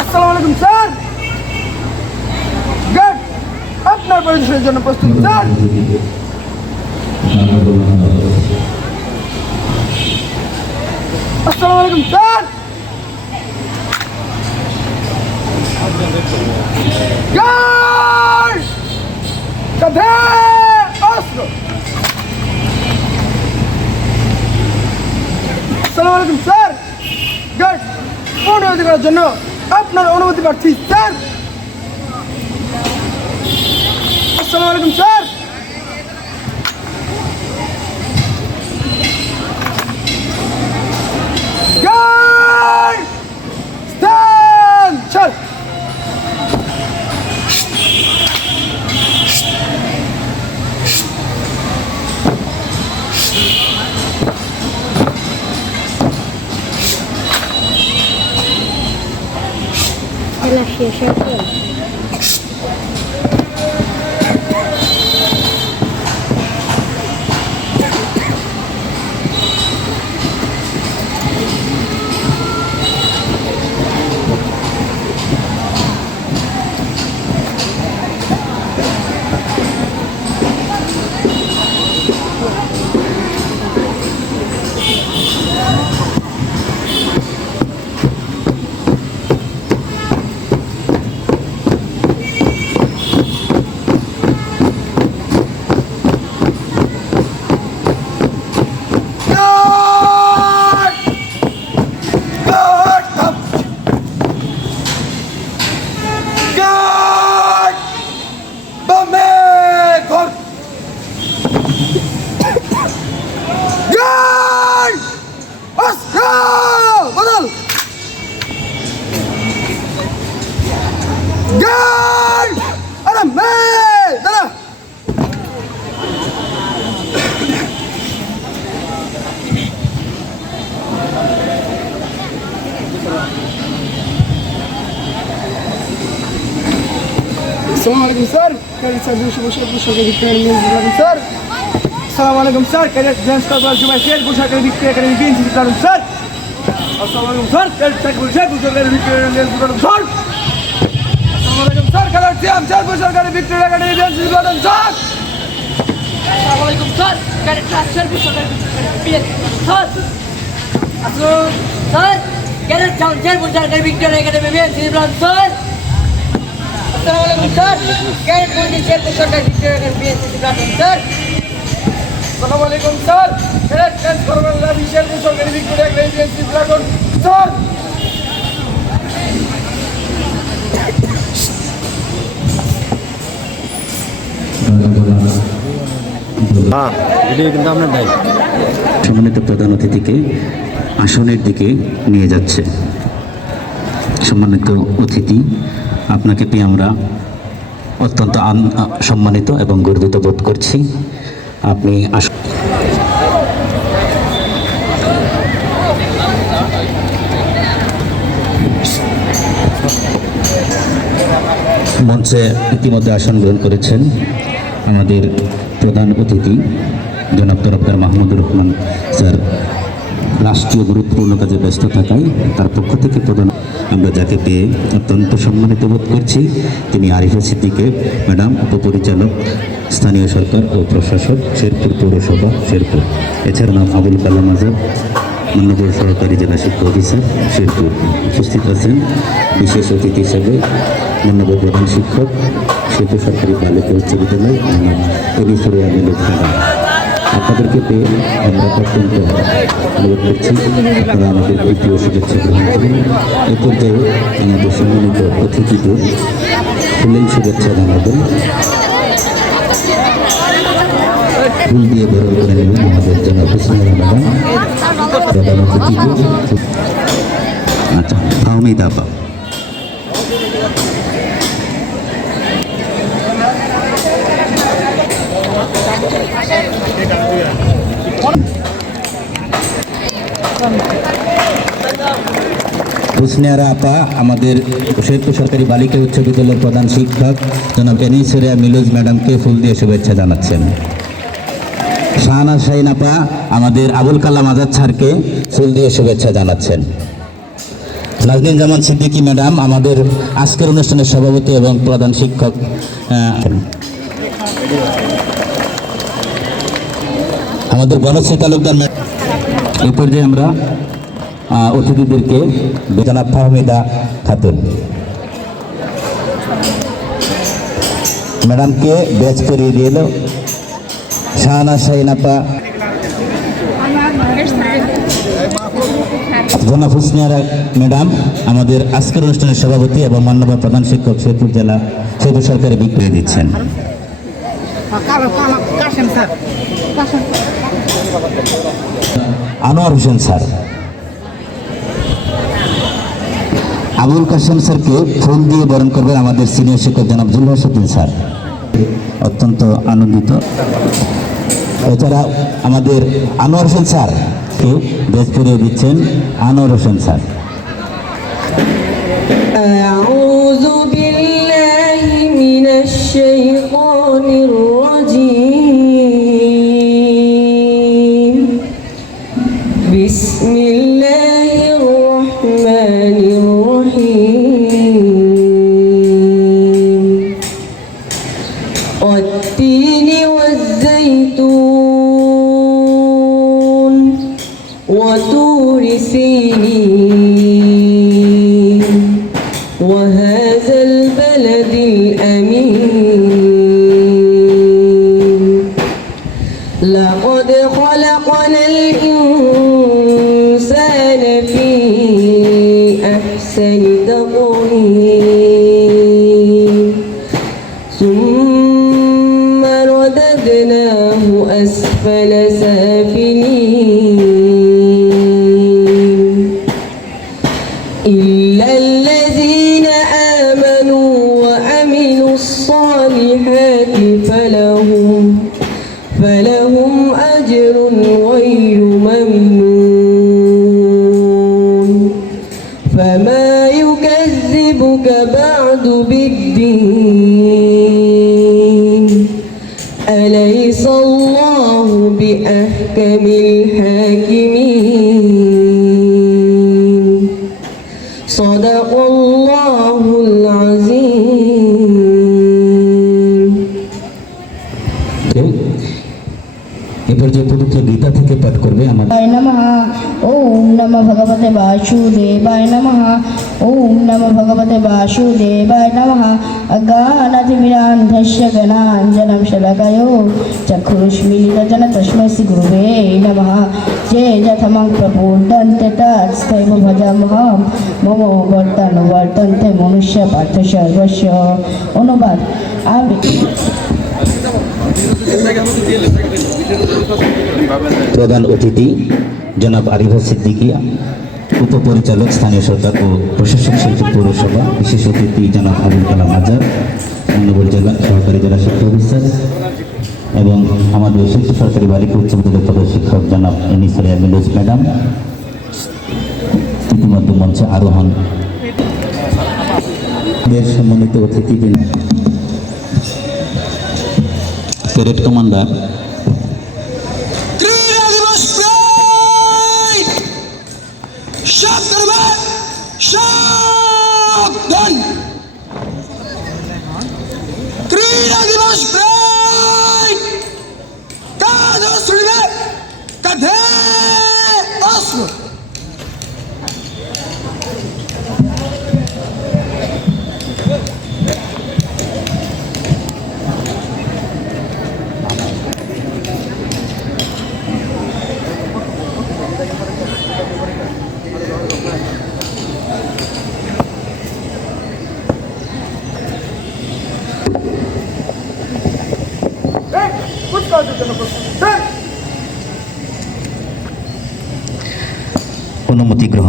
আসসালামু আলাইকুম sir. Good, আপনার পরিদর্শনের জন্য প্রস্তুত স্যার। আসসালামু আলাইকুম স্যার। গার্ড, কাঁধে অস্ত্র। আসসালামু আলাইকুম স্যার। গার্ড, অনুমতি করার জন্য আপনার অনুমতি প্রার্থী স্যার। আসসালামু আলাইকুম স্যার। গার্ড, স্ট্যান্ড, চল। খেলা শেষ হয়েছে। Assalamualaikum sir, kali saya berusaha dikatakan sir. Assalamualaikum sir, kali James Corporal cuma share berusaha dikatakan ini sir. Assalamualaikum sir, kali saya berusaha dikatakan sir. Assalamualaikum sir, kali James berusaha dikatakan ini sir. Assalamualaikum sir, kali transfer berusaha dikatakan ini sir. Sir, kali James berusaha dikatakan ini sir. Assalamualaikum sir, kalian kunci share berusaha dikatakan BNC sir. Assalamualaikum sir, kalian Corporal lagi share berusaha dikatakan BNC sir. সম্মানিত প্রধান অতিথিকে আসনের দিকে নিয়ে যাচ্ছে। সম্মানিত অতিথি, আপনাকে পেয়ে আমরা অত্যন্ত সম্মানিত এবং গর্বিত বোধ করছি। আপনি মঞ্চে ইতিমধ্যে আসন গ্রহণ করেছেন আমাদের প্রধান অতিথি জনাব তরফদার মাহমুদুর রহমান স্যার। রাষ্ট্রীয় গুরুত্বপূর্ণ কাজে ব্যস্ত থাকায় তার পক্ষ থেকে প্রধান আমরা যাকে পেয়ে অত্যন্ত সম্মানিত বোধ করছি তিনি আরিফা সিদ্দিকে ম্যাডাম, উপপরিচালক স্থানীয় সরকার ও প্রশাসক, শেরপুর পৌরসভা, শেরপুর। এছাড়া নাম আবুল কালাম আজাদ, মান্যবর সহকারী জেলা শিক্ষা অফিসার, শেরপুর। উপস্থিত আছেন বিশেষ অতিথি হিসেবে মান্যবর প্রধান শিক্ষক সেতু সরকারি বালিকা উচ্চ বিদ্যালয় এরিসরিয়া মিলজ ম্যাডাম, আপনাদেরকে পেয়ে আমরা অত্যন্ত অনুভব করছি। আপনারা আমাদের দ্বিতীয় শুভেচ্ছা গ্রহণ করুন। এ পর্যায়ে আমাদের সম্মানিত অতিথিদের ফুলের শুভেচ্ছা জানাবেন, ফুল দিয়ে বরণ করে নেবেন আমাদের জনাব হুসনারা ম্যাডাম, প্রধান অতিথিকে। আচ্ছা, ফাহমিদা আপা। হুসনিয়ারা আপা আমাদের শেরপুর সরকারি বালিকা উচ্চ বিদ্যালয়ের প্রধান শিক্ষক জনাব এনিসরিয়া মিলজ ম্যাডামকে ফুল দিয়ে শুভেচ্ছা জানাচ্ছেন। শাহানা শাহিন আপা আমাদের আবুল কালাম আজাদ স্যারকে ফুল দিয়ে শুভেচ্ছা জানাচ্ছেন। নাজনীন জামান সিদ্দিকী ম্যাডাম আমাদের আজকের অনুষ্ঠানের সভাপতি এবং প্রধান শিক্ষক। আমাদের বনশ্রী তালুকদার ম্যাডাম। এই পর্যায়ে আমরা অতিথিদেরকে জনাব ফাহমিদা খাতুন ম্যাডামকে ব্যাচ করিয়ে দিল। শাহানা শাহিন আপা, জনাব হুসনিয়ারা ম্যাডাম আমাদের আজকের অনুষ্ঠানের সভাপতি এবং মাননীয় প্রধান শিক্ষক শেরপুর জেলা শেরপুর সরকারি বিক্রিয়ে দিচ্ছেন। আনোয়ার হোসেন স্যার, আবুল কাশেম স্যারকে ফুল দিয়ে বরণ করবেন আমাদের সিনিয়র শিক্ষক জনাব জুলহাসুদ্দিন স্যার। অত্যন্ত আনন্দিত। এছাড়া আমাদের আনোয়ার হোসেন স্যারকে বেশ করিয়ে দিচ্ছেন আনোয়ার হোসেন স্যার। أعوذ بالله من الشيطان الرجيم بسم الله الرحمن الرحيم والتين والزيتون وطور سينين وهذا البلد الأمين لقد خلقنا الإنسان في أحسن تقويم ثم رددناه أسفل سافلين إلا الذين آمنوا وعملوا الصالحات فلهم أجر غير ممنون فما يكذبك بعد بالدين أليس الله بأحكم الحاكمين صدق الله العظيم এ পর্যায়ে পবিত্র গীতা থেকে পাঠ করবে আমাদের नमः ओम नमो भगवते वासुदेवाय नमः ओम नमो भगवते वासुदेवाय नमः अज्ञानातिमिरान्धस्य ज्ञानाञ्जनं शलाकयो चक्षुरुष्मीलितं तस्मै श्रीगुरुवे नमः ये यथामं प्रपूर्णन्ते तत्सैव भजाम्यहं मम वर्तन्ते मनुष्य पार्थ सर्वस्य অনুবাদ আমি প্রধান অতিথি জনাব আরিফা সিদ্দিকিয়া, উপপরিচালক স্থানীয় সরকার ও প্রশাসন শিল্পী পৌরসভা, বিশেষ অতিথি জনাব আবুল কালাম আজাদ, মনোবল জেলা সহকারী জেলা শিক্ষা অফিসার এবং আমাদের শিশু সরকারি বালিকা উচ্চ বিদ্যালয়ের প্রধান শিক্ষক জনাব এনিসরিয়া মিলজ ম্যাডাম ইতিমধ্যে মঞ্চে আরোহণ। সম্মানিত অতিথিবৃন্দ, প্যারেড কমান্ডার ক্রীড়া দিবস প্রায় কাঁধে শুনবে কাঁধে অস্ত্র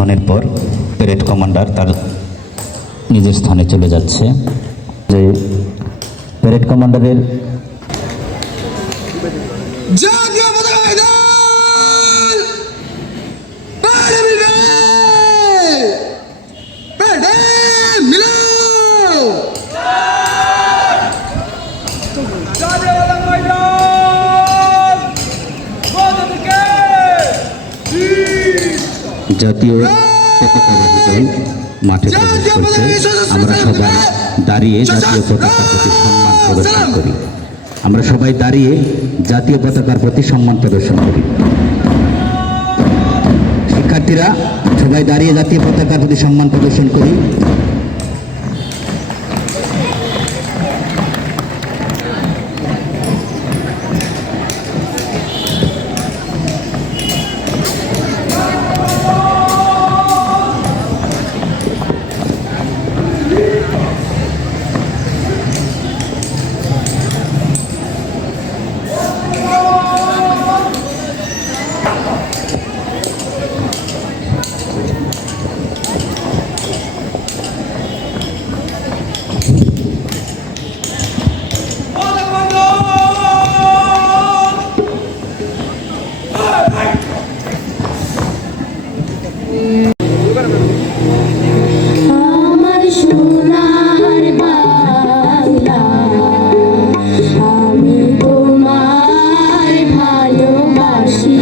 উদ্বোধনের পর প্যারেড কমান্ডার তার নিজের স্থানে চলে যাচ্ছে। যে প্যারেড কমান্ডারের জাতীয় পতাকা উত্তোলন! প্যারেড মিলে! প্যারেড মিলে! জাতীয় পতাকা উত্তোলন! পতাকা! জাতীয় পতাকাবাহী দল মাঠে প্রবেশ করছে। আমরা সবাই দাঁড়িয়ে জাতীয় পতাকার প্রতি সম্মান প্রদর্শন করি। আমরা সবাই দাঁড়িয়ে জাতীয় পতাকার প্রতি সম্মান প্রদর্শন করি। শিক্ষার্থীরা সবাই দাঁড়িয়ে জাতীয় পতাকার প্রতি সম্মান প্রদর্শন করি। আমার সোনার বাংলা, আমি তোমার ভালোবাসি।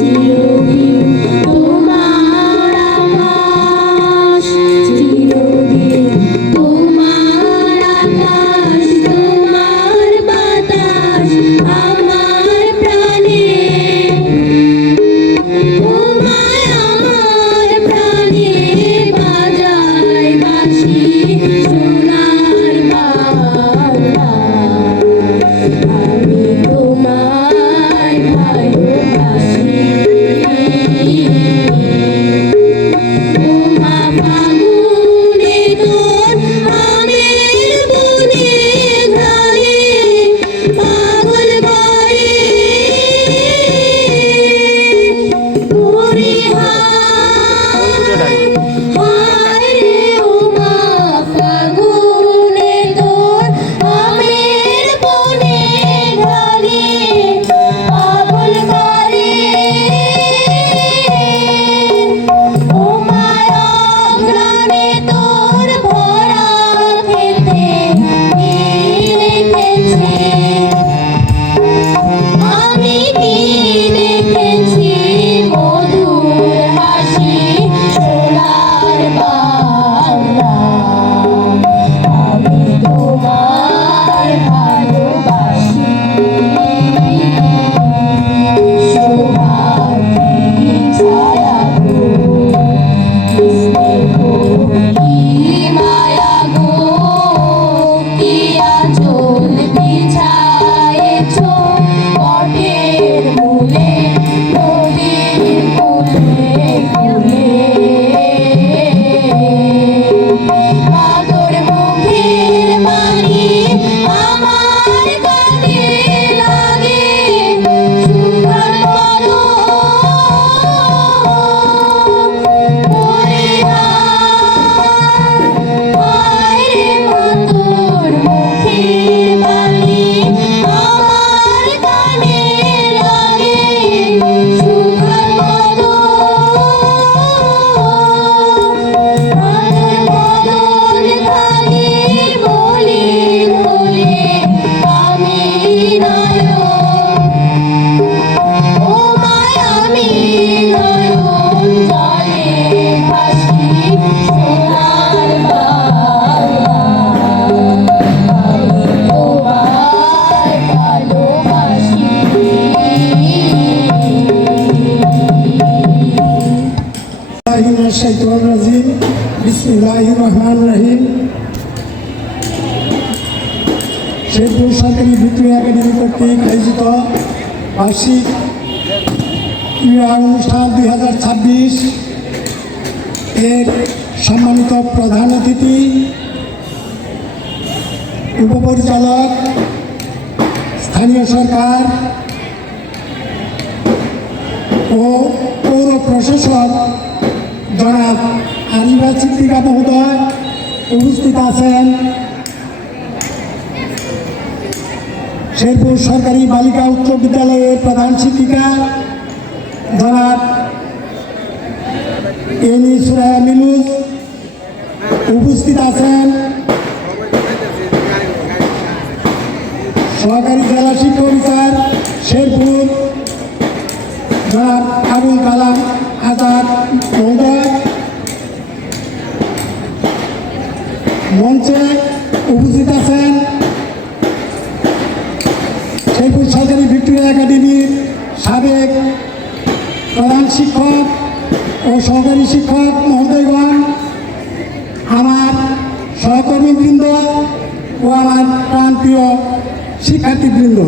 চিরদিন তোমার আকাশ, চিরদিন তোমার আকাশ, তোমার বাতাস আমার প্রাণে। তোমায় আমার প্রাণে বাজায় বাঁশি, সোনার বাংলা, আমি তোমায় ভালোবাসি। ওমা ফাগুনে তোর আমের বনে ঘ্রাণে পাগল করে ওরে হায় রে ওমা ফাগুনে তোর আমের বনে ঘ্রাণে পাগল করে ওমা অঘ্রাণে তোর ভরা খেতে রেখেছে। আমি কি দেখেছি মধুর হাসি, সোনার বাংলা, আমি তোমায় ভালোবাসি। সোহাগী ছায়া গো, কি স্নেহ, কি মায়া গো, কি আঁচল বিছায়েছ বটের মূলে, নদীর কূলে কূলে। আদর মুখের বাণী আমার কানে লাগে, সুধার মধু ওরে হায় রে মা তোর মুখের বাণী আমার কানে লাগে, সুধার মধু আদর বদন খানি বলি বলে আমি নয়ন, ও মায়া আমি নয়ন জলে ভাসি, সোনার বাংলা, আমি তোমায় ভালোবাসি। বিসমিল্লাহির রহমানির রহিম। শেরপুর সরকারি ভিক্টোরিয়া একাডেমি কর্তৃক আয়োজিত বার্ষিক ক্রীড়া অনুষ্ঠান 2026 এর সম্মানিত প্রধান অতিথি, উপপরিচালক, স্থানীয় সরকার ও পৌর প্রশাসক জনাব আজিবা সিদ্দিকা মহোদয় উপস্থিত আছেন, শেরপুর সরকারি বালিকা উচ্চ বিদ্যালয়ের প্রধান শিক্ষিকা জনাব এনি সুরায়া মিলুস উপস্থিত আছেন, সহকারী জেলা শিক্ষা অফিসার শেরপুর জনাব আবুল কালাম আজাদ মহোদয়, মঞ্চে উপস্থিত আছেন শেরপুর সরকারি ভিক্টোরিয়া একাডেমির সাবেক প্রধান শিক্ষক ও সহকারী শিক্ষক মহোদয়গণ, আমার সহকর্মীবৃন্দ ও আমার প্রাণপ্রিয় শিক্ষার্থীবৃন্দ,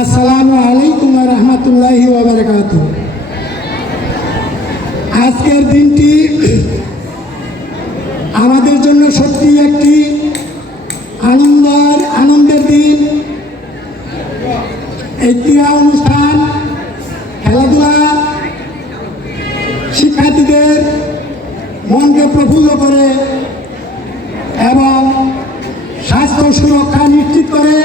আসসালামু আলাইকুম ওয়া রাহমাতুল্লাহি ওয়া বারাকাতুহু। আজকের দিনটি আমাদের জন্য সত্যি একটি আনন্দের দিন। এই ক্রীড়া অনুষ্ঠান, খেলাধুলা শিক্ষার্থীদের মনকে প্রফুল্ল করে এবং স্বাস্থ্য সুরক্ষা নিশ্চিত করে।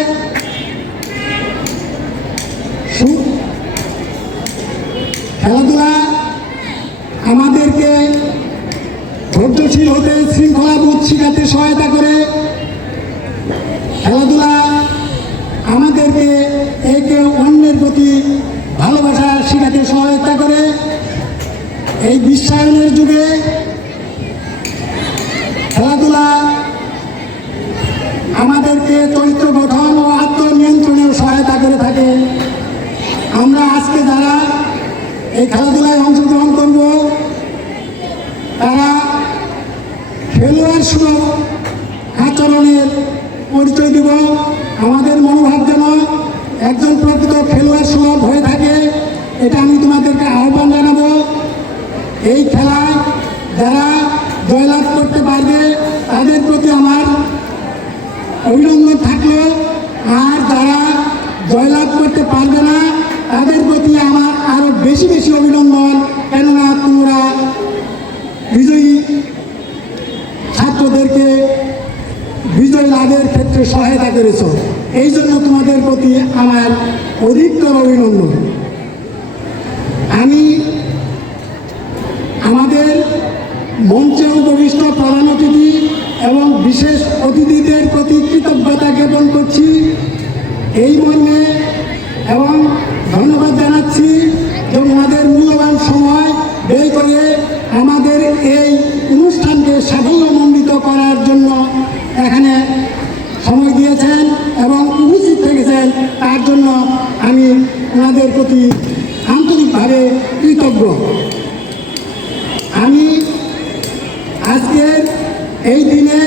খেলাধুলা আমাদেরকে ধৈর্যশীল হতে, শৃঙ্খলাবোধ শিখাতে সহায়তা করে। খেলাধুলা আমাদেরকে একে অন্যের প্রতি ভালোবাসা শিখাতে সহায়তা করে। এই বিশ্বায়নের যুগে খেলাধুলা আমাদেরকে চরিত্র গঠন ও আত্মনিয়ন্ত্রণেও সহায়তা করে থাকে। আমরা আজকে যারা এই খেলাধুলায় অংশগ্রহণ করব, তারা খেলোয়াড় সুলভ আচরণের পরিচয় দেব। আমাদের মনোভাব যেন একজন প্রকৃত খেলোয়াড় সুলভ হয়ে থাকে, এটা আমি তোমাদেরকে আহ্বান জানাবো। এই খেলায় যারা জয়লাভ করতে পারবে তাদের প্রতি আমার অভিনন্দন থাকলো, আর যারা জয়লাভ করতে পারবে না তাদের প্রতি আমার আরও বেশি বেশি অভিনন্দন, কেননা তোমরা বিজয়ী ছাত্রদেরকে বিজয় লাভের ক্ষেত্রে সহায়তা করেছ। এই জন্য তোমাদের প্রতি আমার অধিকতর অভিনন্দন। আমি আমাদের মঞ্চে উপবিষ্ট প্রধান অতিথি এবং বিশেষ অতিথিদের প্রতি কৃতজ্ঞতা জ্ঞাপন করছি এই মর্মে, এবং ধন্যবাদ জানাচ্ছি যে ওনাদের মূল্যবান সময় ব্যয় করে আমাদের এই অনুষ্ঠানকে সাফল্যমণ্ডিত করার জন্য এখানে সময় দিয়েছেন এবং উপস্থিত থেকেছেন। তার জন্য আমি ওনাদের প্রতি আন্তরিকভাবে কৃতজ্ঞ। আমি আজকের এই দিনে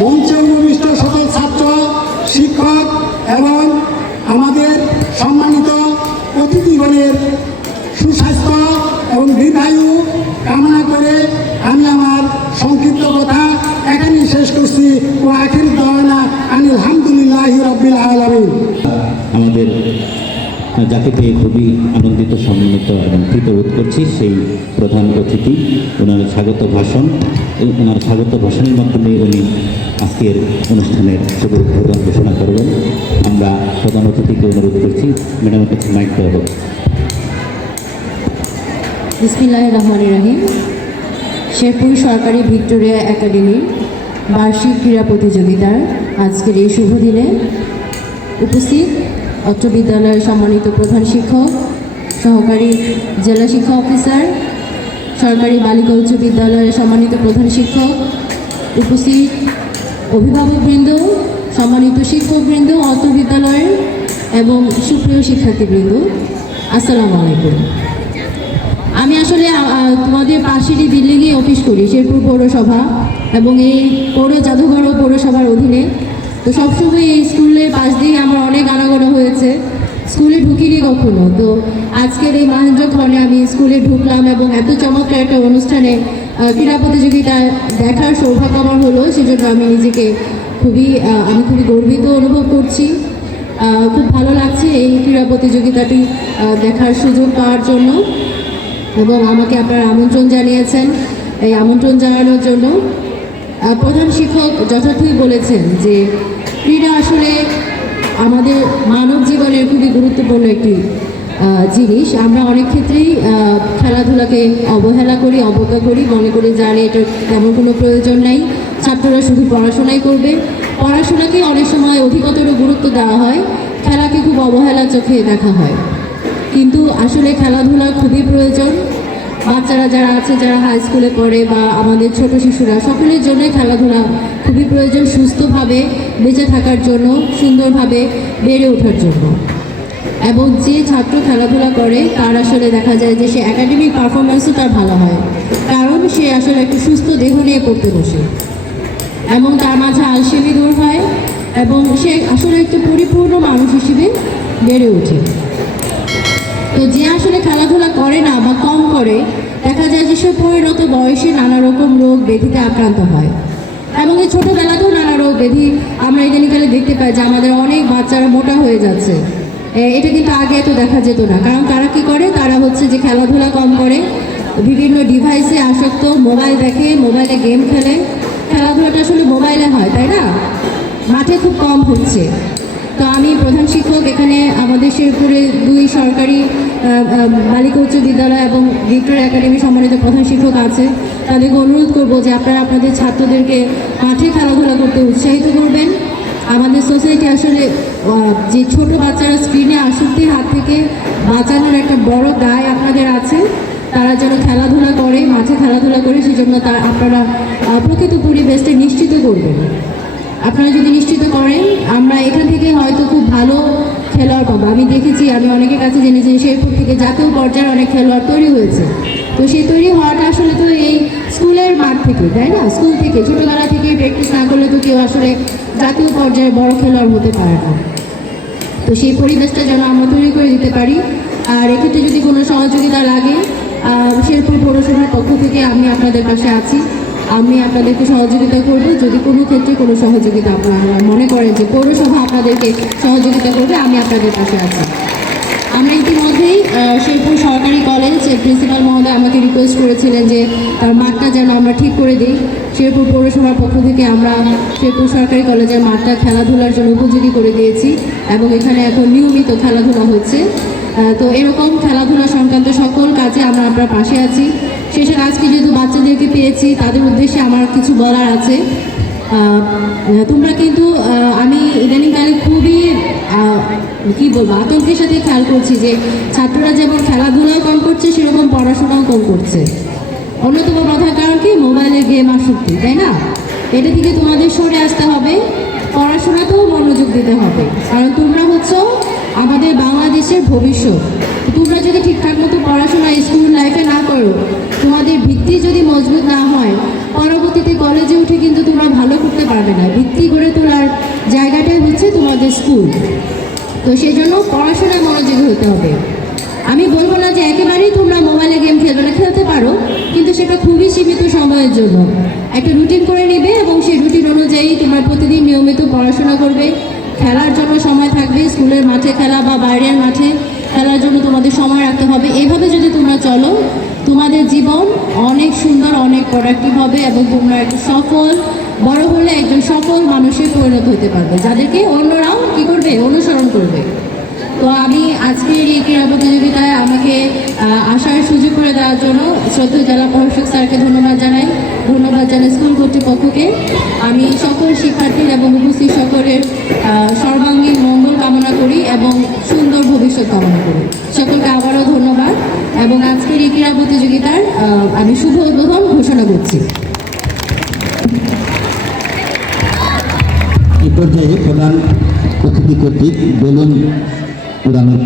মঞ্চে উপবিষ্ট সকল ছাত্র, শিক্ষক এবং আমাদের সম্মানিত অতিথিগণের সুস্বাস্থ্য এবং দীর্ঘায়ু কামনা করে আমি আমার সংক্ষিপ্ত কথা এখানেই শেষ করছি। ও আখির দাওয়ানা আলহামদুলিল্লাহি রাব্বিল আলামিন। আমাদের যাকে পেয়ে খুবই আনন্দিত, সম্মানিত এবং কৃতবোধ করছি সেই প্রধান অতিথি, ওনার স্বাগত ভাষণের মাধ্যমে উনি আজকের অনুষ্ঠানের শুভ উদ্বোধন ঘোষণা করবেন। আমরা প্রধান অতিথিকে অনুরোধ করছি, ম্যাডামের কাছে মাইক দেওয়া হোক। বিসমিল্লাহির রহমানির রহিম। শেরপুর সরকারি ভিক্টোরিয়া একাডেমির বার্ষিক ক্রীড়া প্রতিযোগিতার আজকের এই শুভ দিনে উপস্থিত অত্র বিদ্যালয়ের সম্মানিত প্রধান শিক্ষক, সহকারী জেলা শিক্ষা অফিসার, সরকারি বালিকা উচ্চ বিদ্যালয়ের সম্মানিত প্রধান শিক্ষক, উপস্থিত অভিভাবকবৃন্দ, সম্মানিত শিক্ষকবৃন্দ অত্র বিদ্যালয়ের এবং সুপ্রিয় শিক্ষার্থীবৃন্দ, আসসালামু আলাইকুম। আমি আসলে তোমাদের পাশেরই বিল্ডিংয়ে অফিস করি, শেরপুর পৌরসভা এবং এই পৌর জাদুঘর ও পৌরসভার অধীনে। তো সবসময় এই স্কুলের পাশ দিয়ে আমার অনেক আনাগোনা হয়েছে, স্কুলে ঢুকিনি কখনো। তো আজকের এই মহেন্দ্রক্ষণে আমি স্কুলে ঢুকলাম এবং এত চমৎকার একটা অনুষ্ঠানে ক্রীড়া প্রতিযোগিতা দেখার সৌভাগ্য আমার হলো। সেজন্য আমি নিজেকে খুবই গর্বিত অনুভব করছি। খুব ভালো লাগছে এই ক্রীড়া প্রতিযোগিতাটি দেখার সুযোগ পাওয়ার জন্য, এবং আমাকে আপনারা আমন্ত্রণ জানিয়েছেন। এই আমন্ত্রণ জানানোর জন্য প্রধান শিক্ষক যথার্থই বলেছেন যে ক্রীড়া আসলে আমাদের মানব জীবনের খুবই গুরুত্বপূর্ণ একটি জিনিস। আমরা অনেক ক্ষেত্রেই খেলাধুলাকে অবহেলা করি, অবজ্ঞা করি, মনে করি জানি এটার তেমন কোনো প্রয়োজন নেই, ছাত্ররা শুধু পড়াশোনাই করবে। পড়াশোনাকে অনেক সময় অধিকতর গুরুত্ব দেওয়া হয়, খেলাকে খুব অবহেলা চোখে দেখা হয়। কিন্তু আসলে খেলাধুলা খুবই প্রয়োজন। বাচ্চারা যারা আছে, যারা হাই স্কুলে পড়ে বা আমাদের ছোট শিশুরা, সকলের জন্য খেলাধুলা খুবই প্রয়োজন, সুস্থভাবে বেঁচে থাকার জন্য, সুন্দরভাবে বেড়ে ওঠার জন্য। এবং যে ছাত্র খেলাধুলা করে তার আসলে দেখা যায় যে সে একাডেমিক পারফরমেন্সও তার ভালো হয়, কারণ সে আসলে একটু সুস্থ দেহ নিয়ে পড়তে বসে এবং তার মাঝে আলসেমি দূর হয় এবং সে আসলে একটু পরিপূর্ণ মানুষ হিসেবে বেড়ে ওঠে। তো যে আসলে খেলাধুলা করে না বা কম করে, দেখা যায় যে সে পরিণত বয়সে নানা রকম রোগ ব্যাধিতে আক্রান্ত হয়। এবং এই ছোটোবেলাতেও নানা রোগ ব্যাধি আমরা ইদানিংকালে দেখতে পাই যে আমাদের অনেক বাচ্চারা মোটা হয়ে যাচ্ছে। এটা কিন্তু আগে এত দেখা যেত না, কারণ তারা কি করে, তারা হচ্ছে যে খেলাধুলা কম করে, বিভিন্ন ডিভাইসে আসক্ত, মোবাইল দেখে, মোবাইলে গেম খেলে। খেলাধুলাটা আসলে মোবাইলে হয়, তাই না? মাঠে খুব কম হচ্ছে। তো আমি প্রধান শিক্ষক, এখানে আমাদের শেরপুরে 2 সরকারি বালিকা উচ্চ বিদ্যালয় এবং ভিক্টোরিয়া একাডেমি সম্মানিত প্রধান শিক্ষক আছে, তাদেরকে অনুরোধ করব যে আপনারা আপনাদের ছাত্রদেরকে মাঠে খেলাধুলা করতে উৎসাহিত করবেন। আমাদের সোসাইটি আসলে যে ছোট বাচ্চারা স্ক্রিনে আসক্তির হাত থেকে বাঁচানোর একটা বড় দায় আপনাদের আছে। তারা যেন খেলাধুলা করে, মাঠে খেলাধুলা করে, সেজন্য আপনারা প্রকৃত পরিবেশটা নিশ্চিত করবেন। আপনারা যদি নিশ্চিত করেন, আমরা এখান থেকে হয়তো খুব ভালো খেলোয়াড় পাবো। আমি দেখেছি, আমি অনেকের কাছে জেনেছি শেরপুর থেকে জাতীয় পর্যায়ে অনেক খেলোয়াড় তৈরি হয়েছে। তো সেই তৈরি হওয়াটা আসলে তো এই স্কুলের মাঠ থেকে, তাই না? স্কুল থেকে ছোটোবেলা থেকে প্র্যাকটিস না করলে তো কেউ আসলে জাতীয় পর্যায়ে বড় খেলোয়াড় হতে পারে না। তো সেই পরিবেশটা যেন আমরা তৈরি করে দিতে পারি। আর এক্ষেত্রে যদি কোনো সহযোগিতা লাগে, শেরপুর পৌরসভার পক্ষ থেকে আমি আপনাদের পাশে আছি, আমি আপনাদেরকে সহযোগিতা করব। যদি কোনো ক্ষেত্রে কোনো সহযোগিতা আপনারা মনে করেন যে পৌরসভা আপনাদেরকে সহযোগিতা করবে, আমি আপনাদের পাশে আছি। আমরা ইতিমধ্যেই শেরপুর সরকারি কলেজের প্রিন্সিপাল মহোদয় আমাকে রিকোয়েস্ট করেছিলেন যে তার মাঠটা যেন আমরা ঠিক করে দিই। শেরপুর পৌরসভার পক্ষ থেকে আমরা শেরপুর সরকারি কলেজের মাঠটা খেলাধুলার জন্য উপযোগী করে দিয়েছি এবং এখানে এখন নিয়মিত খেলাধুলা হচ্ছে। তো এরকম খেলাধুলা সংক্রান্ত সকল কাজে আমরা আপনার পাশে আছি। শেষে আজকে যেহেতু বাচ্চাদেরকে পেয়েছি, তাদের উদ্দেশ্যে আমার কিছু বলার আছে। তোমরা কিন্তু আমি ইদানিংকালে খুবই কী বলবো, আতঙ্কের সাথে খেয়াল করছি যে ছাত্ররা যেমন খেলাধুলাও কম করছে, সেরকম পড়াশোনাও কম করছে। অন্যতম প্রধান কারণ কি? মোবাইলের গেম আসক্তি, তাই না? এটা থেকে তোমাদের সরে আসতে হবে, পড়াশোনাতেও মনোযোগ দিতে হবে, কারণ তোমরা হচ্ছে আমাদের বাংলাদেশের ভবিষ্যৎ। তোমরা যদি ঠিকঠাক মতো পড়াশোনা স্কুল লাইফে না করো, তোমাদের ভিত্তি যদি মজবুত না হয়, পরবর্তীতে কলেজে উঠে কিন্তু তোমরা ভালো করতে পারবে না। ভিত্তি গড়ে তোলার জায়গাটাই হচ্ছে তোমাদের স্কুল। তো সেই জন্য পড়াশোনায় মনোযোগী হতে হবে। আমি বলবো না যে একেবারেই তোমরা মোবাইলে গেম খেলবে না, খেলতে পারো, কিন্তু সেটা খুবই সীমিত সময়ের জন্য। একটা রুটিন করে নেবে এবং সেই রুটিন অনুযায়ী তোমরা প্রতিদিন নিয়মিত পড়াশোনা করবে। খেলার জন্য সময় থাকবে, স্কুলের মাঠে খেলা বা বাইরের মাঠে খেলার জন্য তোমাদের সময় রাখতে হবে। এইভাবে যদি তোমরা চলো, তোমাদের জীবন অনেক সুন্দর, অনেক প্রোডাক্টিভ হবে এবং তোমরা একটা সফল, বড় হলে একজন সফল মানুষের পরিণত হতে পারবে, যাদেরকে অন্যরাও কী করবে? অনুসরণ করবে। তো আমি আজকের এই ক্রীড়া প্রতিযোগিতায় আমাকে আসার সুযোগ করে দেওয়ার জন্য শ্রদ্ধেয় জেলা প্রশাসক স্যারকে ধন্যবাদ জানাই স্কুল কর্তৃপক্ষকে। আমি সকল শিক্ষার্থী এবং উপস্থিত সকলের সর্বাঙ্গীন মঙ্গল কামনা করি এবং সুন্দর ভবিষ্যৎ কামনা করি। সকলকে আবারও ধন্যবাদ এবং আজকের এই ক্রীড়া প্রতিযোগিতার আমি শুভ উদ্বোধন ঘোষণা করছি। এই পর্যায়ে প্রধান অতিথি কর্তৃক বেলুন উড়ানোর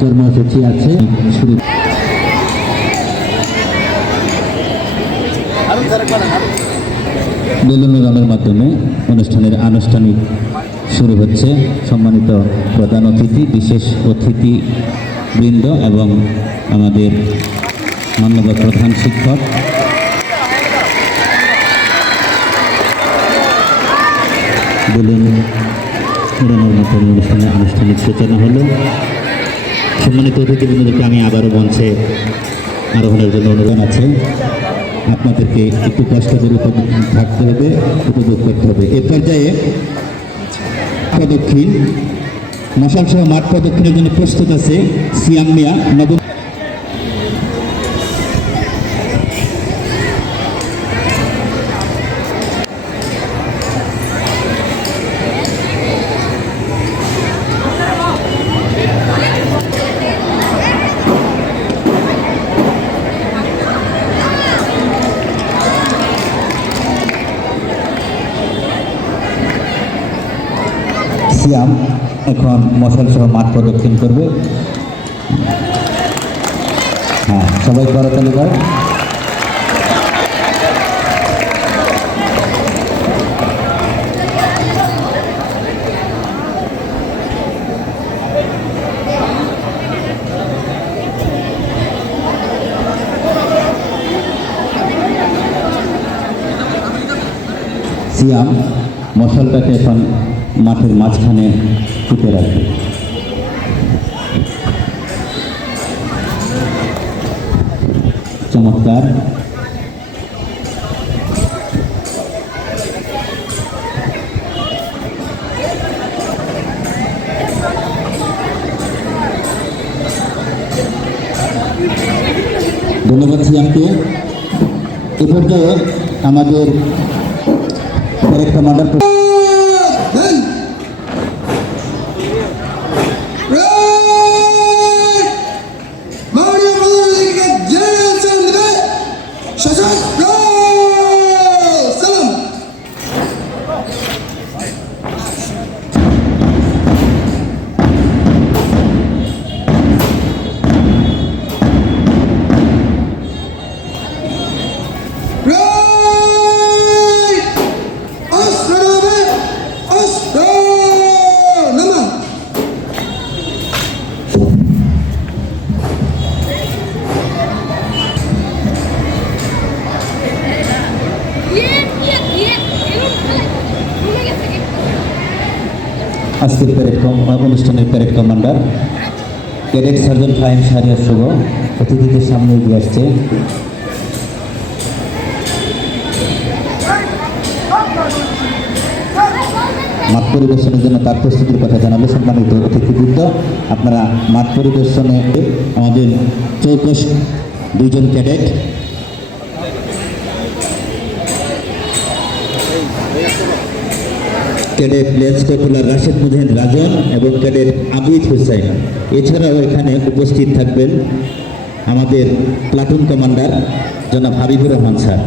কর্মসূচি আছে। বেলুন উড়ানোর মাধ্যমে অনুষ্ঠানের আনুষ্ঠানিক শুরু হচ্ছে। সম্মানিত প্রধান অতিথি, বিশেষ অতিথিবৃন্দ এবং আমাদের মাননীয় প্রধান শিক্ষক, বেলুন উড়ানোর মাধ্যমে আনুষ্ঠানিক সূচনা হলো। সম্মানিত অতিথিবৃন্দদেরকে আমি আবারও মঞ্চে আরোহণের জন্য অনুরোধ আছে। আপনাদেরকে একটু কষ্ট করে থাকতে হবে, উপভোগ করতে হবে। এ পর্যায়ে প্রদক্ষিণ মশাল সহ মাঠ প্রদক্ষিণের জন্য প্রস্তুত আছে সিয়াম মিয়া নবম। সিয়াম এখন মশাল সহ মাঠ প্রদক্ষিণ করবে। হ্যাঁ, সবাই করতালি দাও। সিয়াম মশালটাকে এখন মাঠের মাঝখানে ফুটে রাখবে। চমৎকার। ধন্যবাদ সিয়ামকে। এ পর্যায়ে আমাদের প্যারেড কমান্ডার আজকের অনুষ্ঠানের parade commander cadet sergeant Fahim Shahriar Shuvo অতিথিদের সামনে এগিয়ে আসছে। মাঠ পরিদর্শনের জন্য তার প্রস্তুতির কথা জানাবে। সম্মানিত অতিথিবৃন্দ, আপনারা মাঠ পরিদর্শনে আমাদের চৌকস দুইজন cadet cadet lance corporal Rashed Mujahid Rajan এবং ক্যাডেট আবিদ হুসাইন, এছাড়াও এখানে উপস্থিত থাকবেন আমাদের প্লাটুন কমান্ডার জনাব হাবিবুর রহমান স্যার।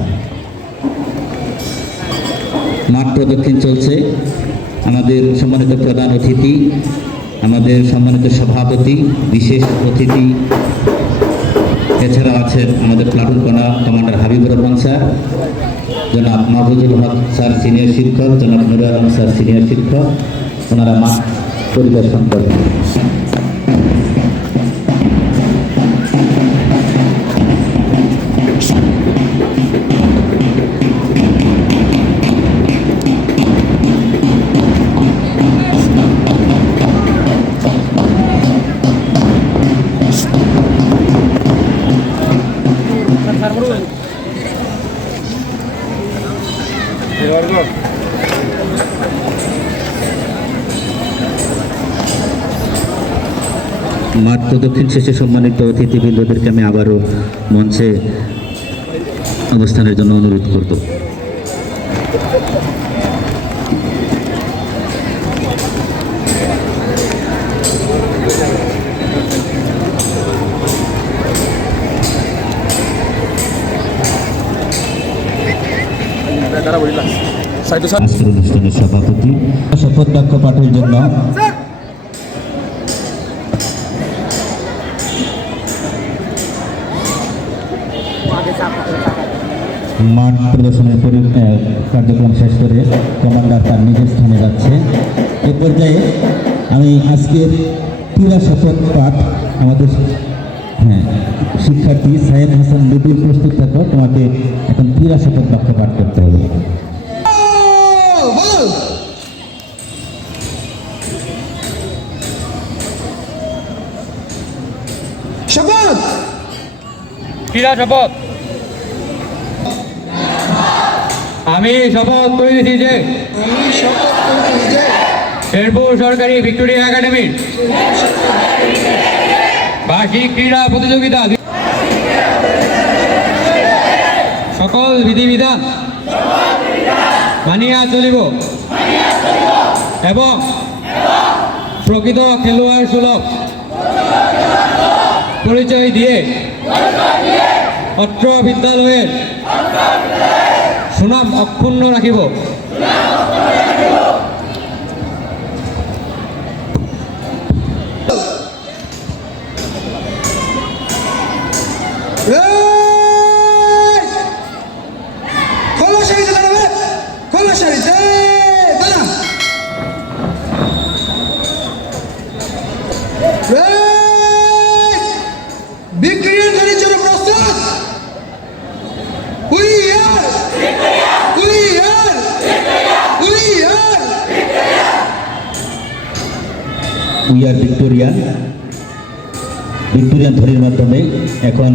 মাঠ প্রদক্ষিণ চলছে। আমাদের সম্মানিত প্রধান অতিথি, আমাদের সম্মানিত সভাপতি, বিশেষ অতিথি, এছাড়া আছেন আমাদের platoon commander Habibur Rahman sir, জনাব মাহফুজুল হক স্যার সিনিয়র শিক্ষক, জনাব নুরুল আলম স্যার সিনিয়র শিক্ষক। ওনারা মাঠ পরিদর্শন করবেন। মাঠ প্রদক্ষিণ শেষে সম্মানিত অতিথিবৃন্দদেরকে আমি আবারও মঞ্চে অবস্থানের জন্য অনুরোধ করব। আজকের অনুষ্ঠানের সভাপতি শপথ বাক্য পাঠের জন্য মাঠ প্রদর্শনের কার্যক্রম শেষ করে কমান্ডার তার নিজের স্থানে যাচ্ছে। এ পর্যায়ে আমি আজকের ক্রীড়া শপথ পাঠ আমাদের শিক্ষার্থী সাহেব হাসান বিপিন, প্রস্তুত থাকো, তোমাকে এখন ক্রীড়া শপথ বাক্য পাঠ করতে হবে। ক্রীড়া শপথ। আমি শপথ করিতেছি যে শেরপুর সরকারি ভিক্টোরিয়া একাডেমির বার্ষিক ক্রীড়া প্রতিযোগিতা সকল বিধিবিধান মানিয়া চলিব এবং প্রকৃত খেলোয়াড় সুলভ পরিচয় দিয়ে অত্র বিদ্যালয়ের সুনাম অক্ষুণ্ণ রাখিব। উই আর ভিক্টোরিয়ান ধ্বনির মাধ্যমে এখন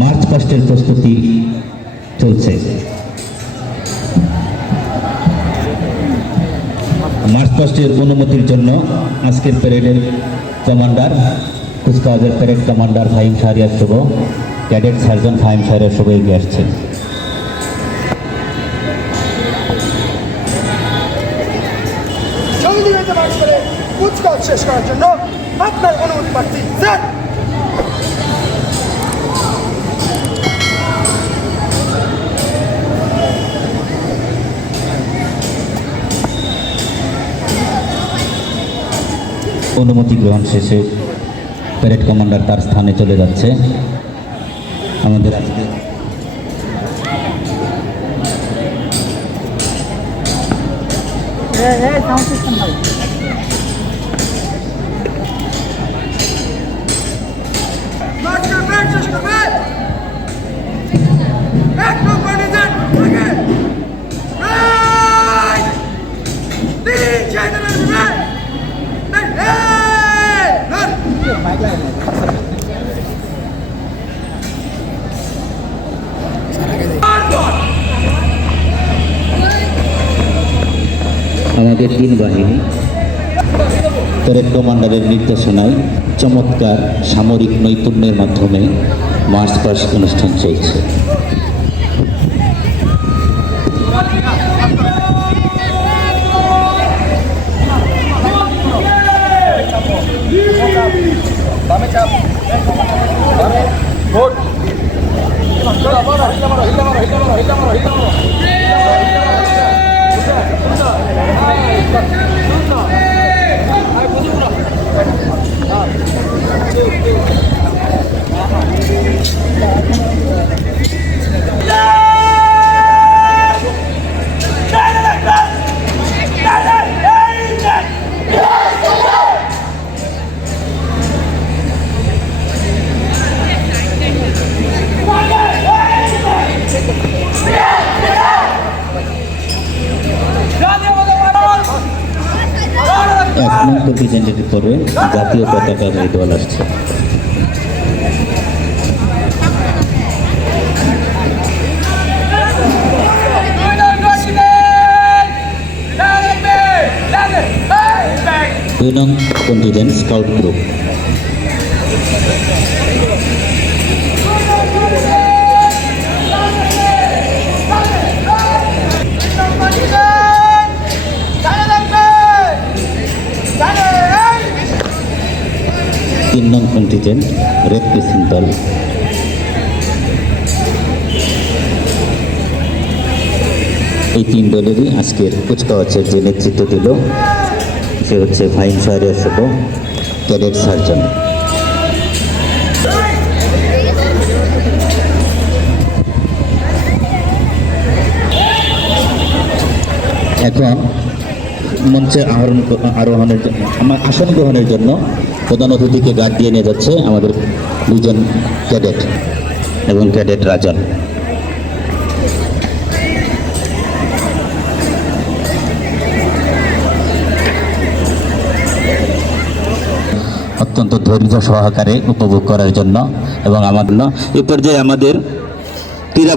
মার্চ পাস্টের প্রস্তুতি চলছে। মার্চ পাস্টের অনুমতির জন্য আজকের প্যারেডের কমান্ডার কুচকাওয়াজের parade commander Fahim Shahriar Shuvo, cadet sergeant Fahim Shahriar Shuvo এগিয়ে আসছে। কুচকাওয়াজ শেষ করার জন্য আপনার অনুমতি প্রার্থী স্যার। অনুমতি গ্রহণ শেষে প্যারেড কমান্ডার তার স্থানে চলে যাচ্ছে। আমাদের আজকে আমাদের তিন বাহিনী প্যারেড কমান্ডারের নির্দেশনায় চমৎকার সামরিক নৈপুণ্যের মাধ্যমে মার্চ পাস্ট অনুষ্ঠান চলছে। এক নং কন্টিজেন্টের পরে জাতীয় পতাকাধারী দল আসছে। দুই নং কন্টিজেন্ট স্কাউট গ্রুপ। তিন নং কন্টিজেন্ট রেড ক্রিসেন্ট দল। এই তিন দলেরই আজকের কুচকাওয়াজের যে নেতৃত্ব দিল সে হচ্ছে ফাহিম শাহরিয়ার শুভ, ক্যাডেট সার্জন। এখন মঞ্চে আসন গ্রহণের জন্য প্রধান অতিথিকে গার্ড দিয়ে নিয়ে যাচ্ছে আমাদের দুজন ক্যাডেট এবং ক্যাডেট রাজন। অত্যন্ত ধৈর্য সহকারে উপভোগ করার জন্য এবং আমাদের এ পর্যায়ে আমাদের ক্রীড়া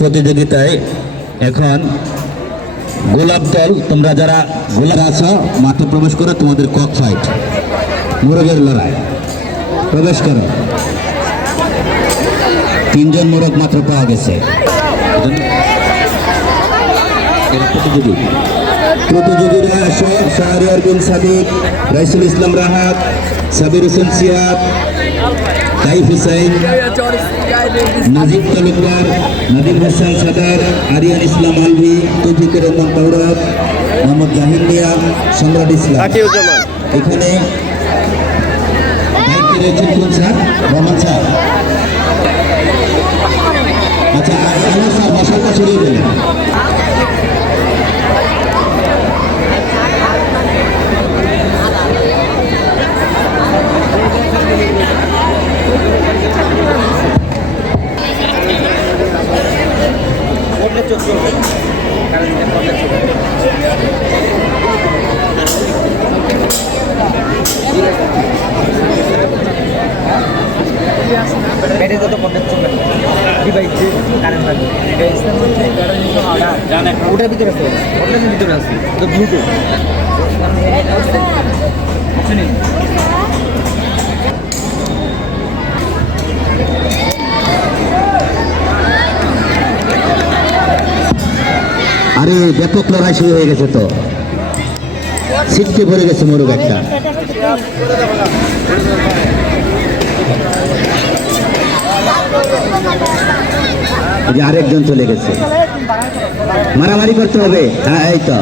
প্রতিযোগিতায় এখন গোলাপ দল, তোমরা যারা গোলাপ আছো মাঠে প্রবেশ করো, তোমাদের কক ফাইট মোরগের লড়াই, প্রবেশ করো। 3 জন মোরগ মাত্র পাওয়া গেছে। প্রতিযোগীরা আসো: শাহরিয়ার বিন সাদিক, রাইসুল ইসলাম রাহাত, সাবির হোসেন সিয়াদ, কাইফ হুসাইন, নাজিব তালুকদার, নাদিম হোসেন সাদার, আরিয়ান ইসলাম আলভি, তৌফিকুর রহমান তৌরব, মোহাম্মদ জাহিন মিয়া, সম্রাট ইসলাম। এখানে দায়িত্বে রয়েছেন কোন স্যার? রহমান স্যার। আচ্ছা, আমার স্যার ভাষাটা ছড়িয়ে দেবেন। ওটার ভিতরে আছে, ওটার ভিতরে আছে তো ব্লুটুথ। আরে ব্যাপক লড়াই শুরু হয়ে গেছে, তো ছিটকে ভরে গেছে মোরগ একটা। এই যে আরেকজন চলে গেছে, মারামারি করতে হবে। হ্যাঁ, এই তো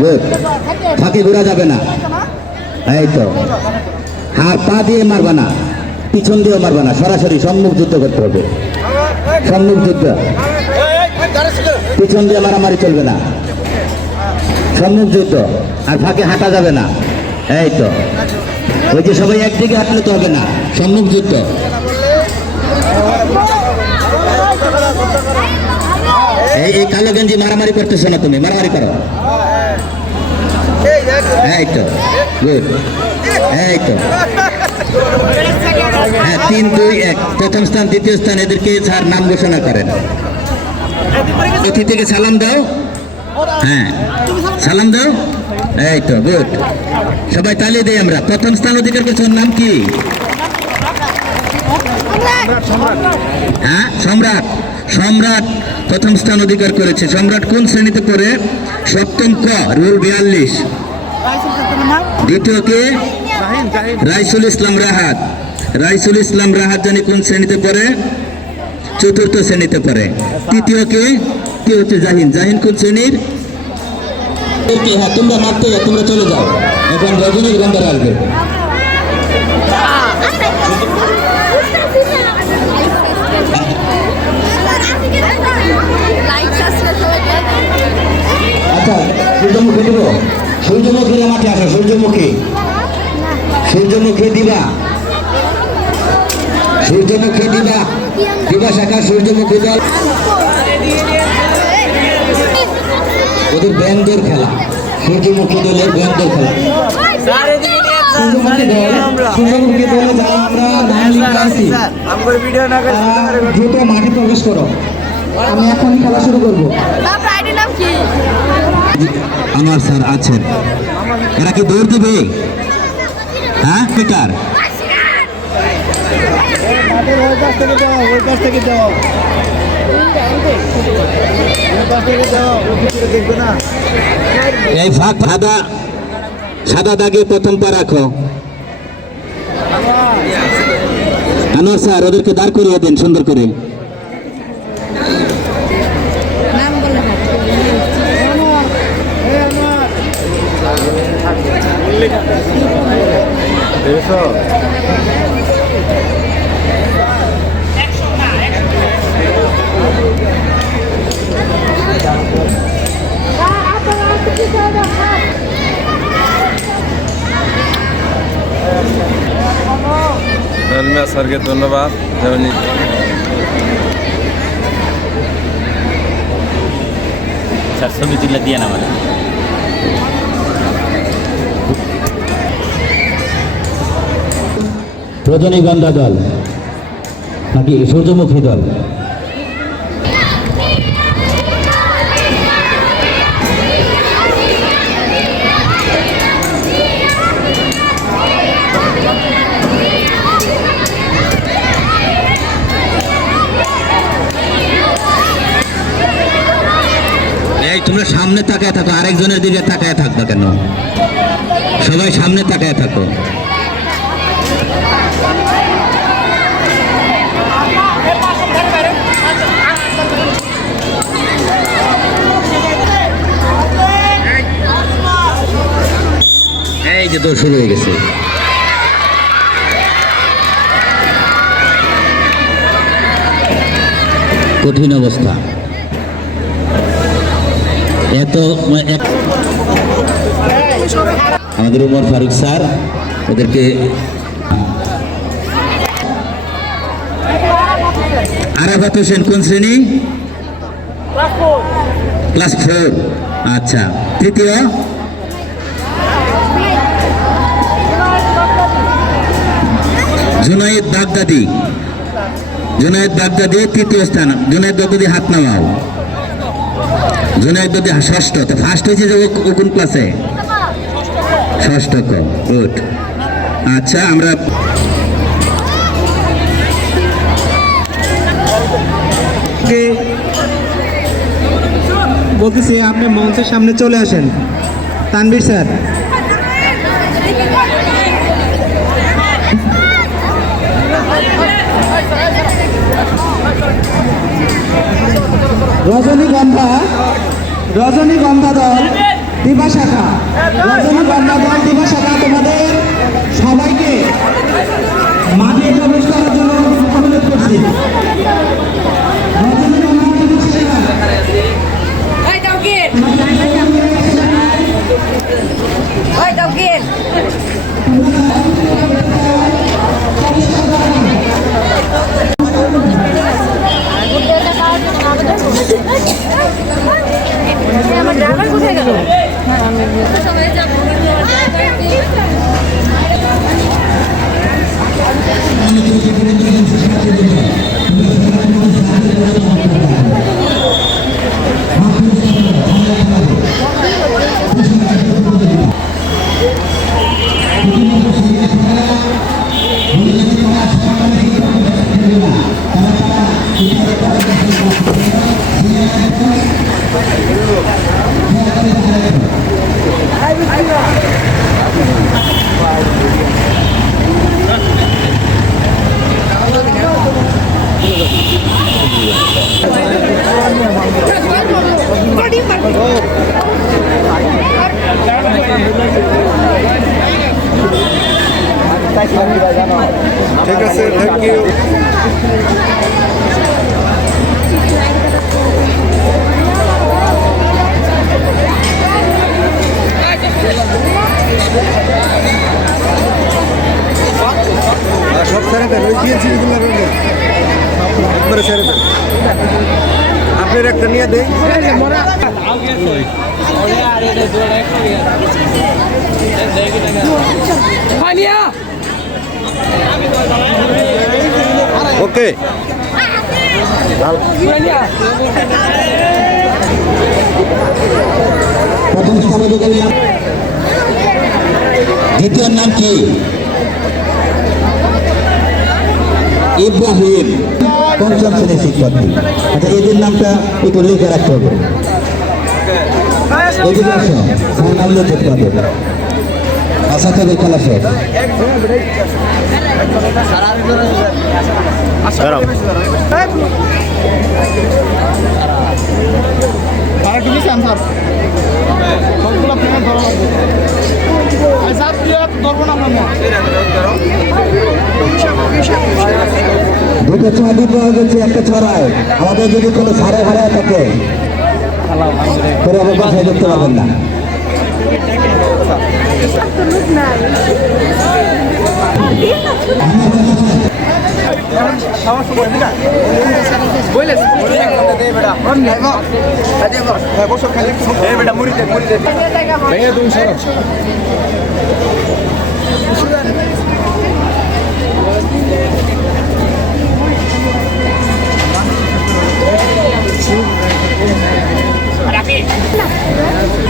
গুড, ফাঁকে ঘোরা যাবে না। এই তো, হাত পা দিয়ে মারবা না, পিছন দিয়েও মারবা না, সরাসরি সম্মুখ যুদ্ধ করতে হবে। সম্মুখ যুদ্ধ, পিছন দিয়ে মারামারি চলবে না, সম্মুখ যুদ্ধ। আর ফাঁকে হাঁটা যাবে না। এই তো, ওই যে সবাই একদিকে হাঁটলে তো হবে না, সম্মুখ যুদ্ধ। এই কালো গেঞ্জি মারামারি করতেছো না, তুমি মারামারি করো। এই তো গুড, এই তো। হ্যাঁ, 3, 2, 1, প্রথম স্থান, দ্বিতীয় স্থান, এদেরকে স্যার নাম ঘোষণা করেন। অতিথিকে সালাম দাও। হ্যাঁ, সালাম দাও। এই তো গুড, সবাই তালি দেই আমরা। প্রথম স্থান অধিকার করছে, ওর নাম কি? হ্যাঁ, সম্রাট। সম্রাট প্রথম স্থান অধিকার করেছে। সম্রাট কোন শ্রেণীতে পড়ে? 7ম ক, রুল 42। দ্বিতীয় কে? রাইসুল ইসলাম রাহাত। রাইসুল ইসলাম রাহাত জানি কোন শ্রেণীতে পড়ে? 4র্থ শ্রেণীতে পড়ে। তৃতীয় কে? কে হচ্ছে জাহিন। জাহিন কোন শ্রেণীর? হ্যাঁ, তোমরা মারতে যাও, তোমরা চলে যাও, এখন রজনীগন্ধার আসবে। আচ্ছা, সূর্যমুখী দিব। সূর্যমুখী মাঠে আসো, সূর্যমুখী। সূর্যমুখী দিবা, সূর্যমুখী দিবা, দিবা শাখা সূর্যমুখী দল। ওদের ব্যান্ডের খেলা, সূর্যমুখী দলের ব্যান্ডের খেলা। সূর্যমুখী দল, সূর্যমুখী দলে যারা আমরা নাম লিখে আছি, দ্রুত মাঠে প্রবেশ করো। আমি এখন খেলা শুরু করবো। আমার স্যার আছেন, এরা কি দৌড় দিবে? হ্যাঁ, পিটার এই ফাঁক সাদা দাগে প্রথম পা রাখো। আনোয়ার স্যার ওদেরকে দাঁড় করিয়ে দেন সুন্দর করে। স্যারকে ধন্যবাদ। স্যার ছবি তুলে দিয়ে না মানে রজনীগন্ধা দল নাকি সূর্যমুখী দল? এই তোমরা সামনে তাকায় থাকো, আরেকজনের দিকে তাকায় থাকবে কেন? সবাই সামনে তাকায় থাকো। এই যে দৌড় শুরু হয়ে গেছে। কঠিন অবস্থা। আমাদের উমর ফারুক স্যার ওদেরকে আরাফাত হোসেন কোন শ্রেণী? ক্লাস 4। আচ্ছা, তৃতীয় জুনায়েদ বাগদাদি, জুনায়েদ বাগদাদি তৃতীয় স্থান। জুনায়েদ বাগদাদি হাত নামাও। জুনায়েদ বাগদাদি ষষ্ঠ। তো ফার্স্ট হয়েছে যে ও কোন ক্লাসে? ষষ্ঠ। গুড। আচ্ছা, আমরা বলতেছি আপনি মঞ্চের সামনে চলে আসেন। তানভীর স্যার, রজনীগন্ধা দল দিবা শাখা, রজনীগন্ধা দল দিবা শাখা তোমাদের সবাইকে মাঠে প্রবেশ করার জন্য অনুরোধ করছি। রজনীগন্ধা দিবা শাখা Oi, Dalguir! Oi, Dalguir! আমার ড্রাইভার কোথায় গেল? সবাই যাবো। ঠিক আছে, থ্যাংক ইউ। সব ছেড়ে দেন, ওই দিয়েছি একবারে ছেড়ে দেন। আপনার একটা নিয়ে দেয়। ওকে, দ্বিতীয় নাম কি? ইব্রাহিম, পঞ্চম শ্রেণীর শিক্ষার্থী। আচ্ছা, এদের নামটা একটু লিখে রাখতে হবে। এদিকে আসো, স্যার নাম লিখে রাখতে হবে। আশা করি খেলা শেষ। দুটো ছ দিতে হয়েছে, একটা ছড়ায়। আমাদের যদি কোনো সারে হারায় থাকে তাহলে আবার বাসায় দেখতে পাবেন না।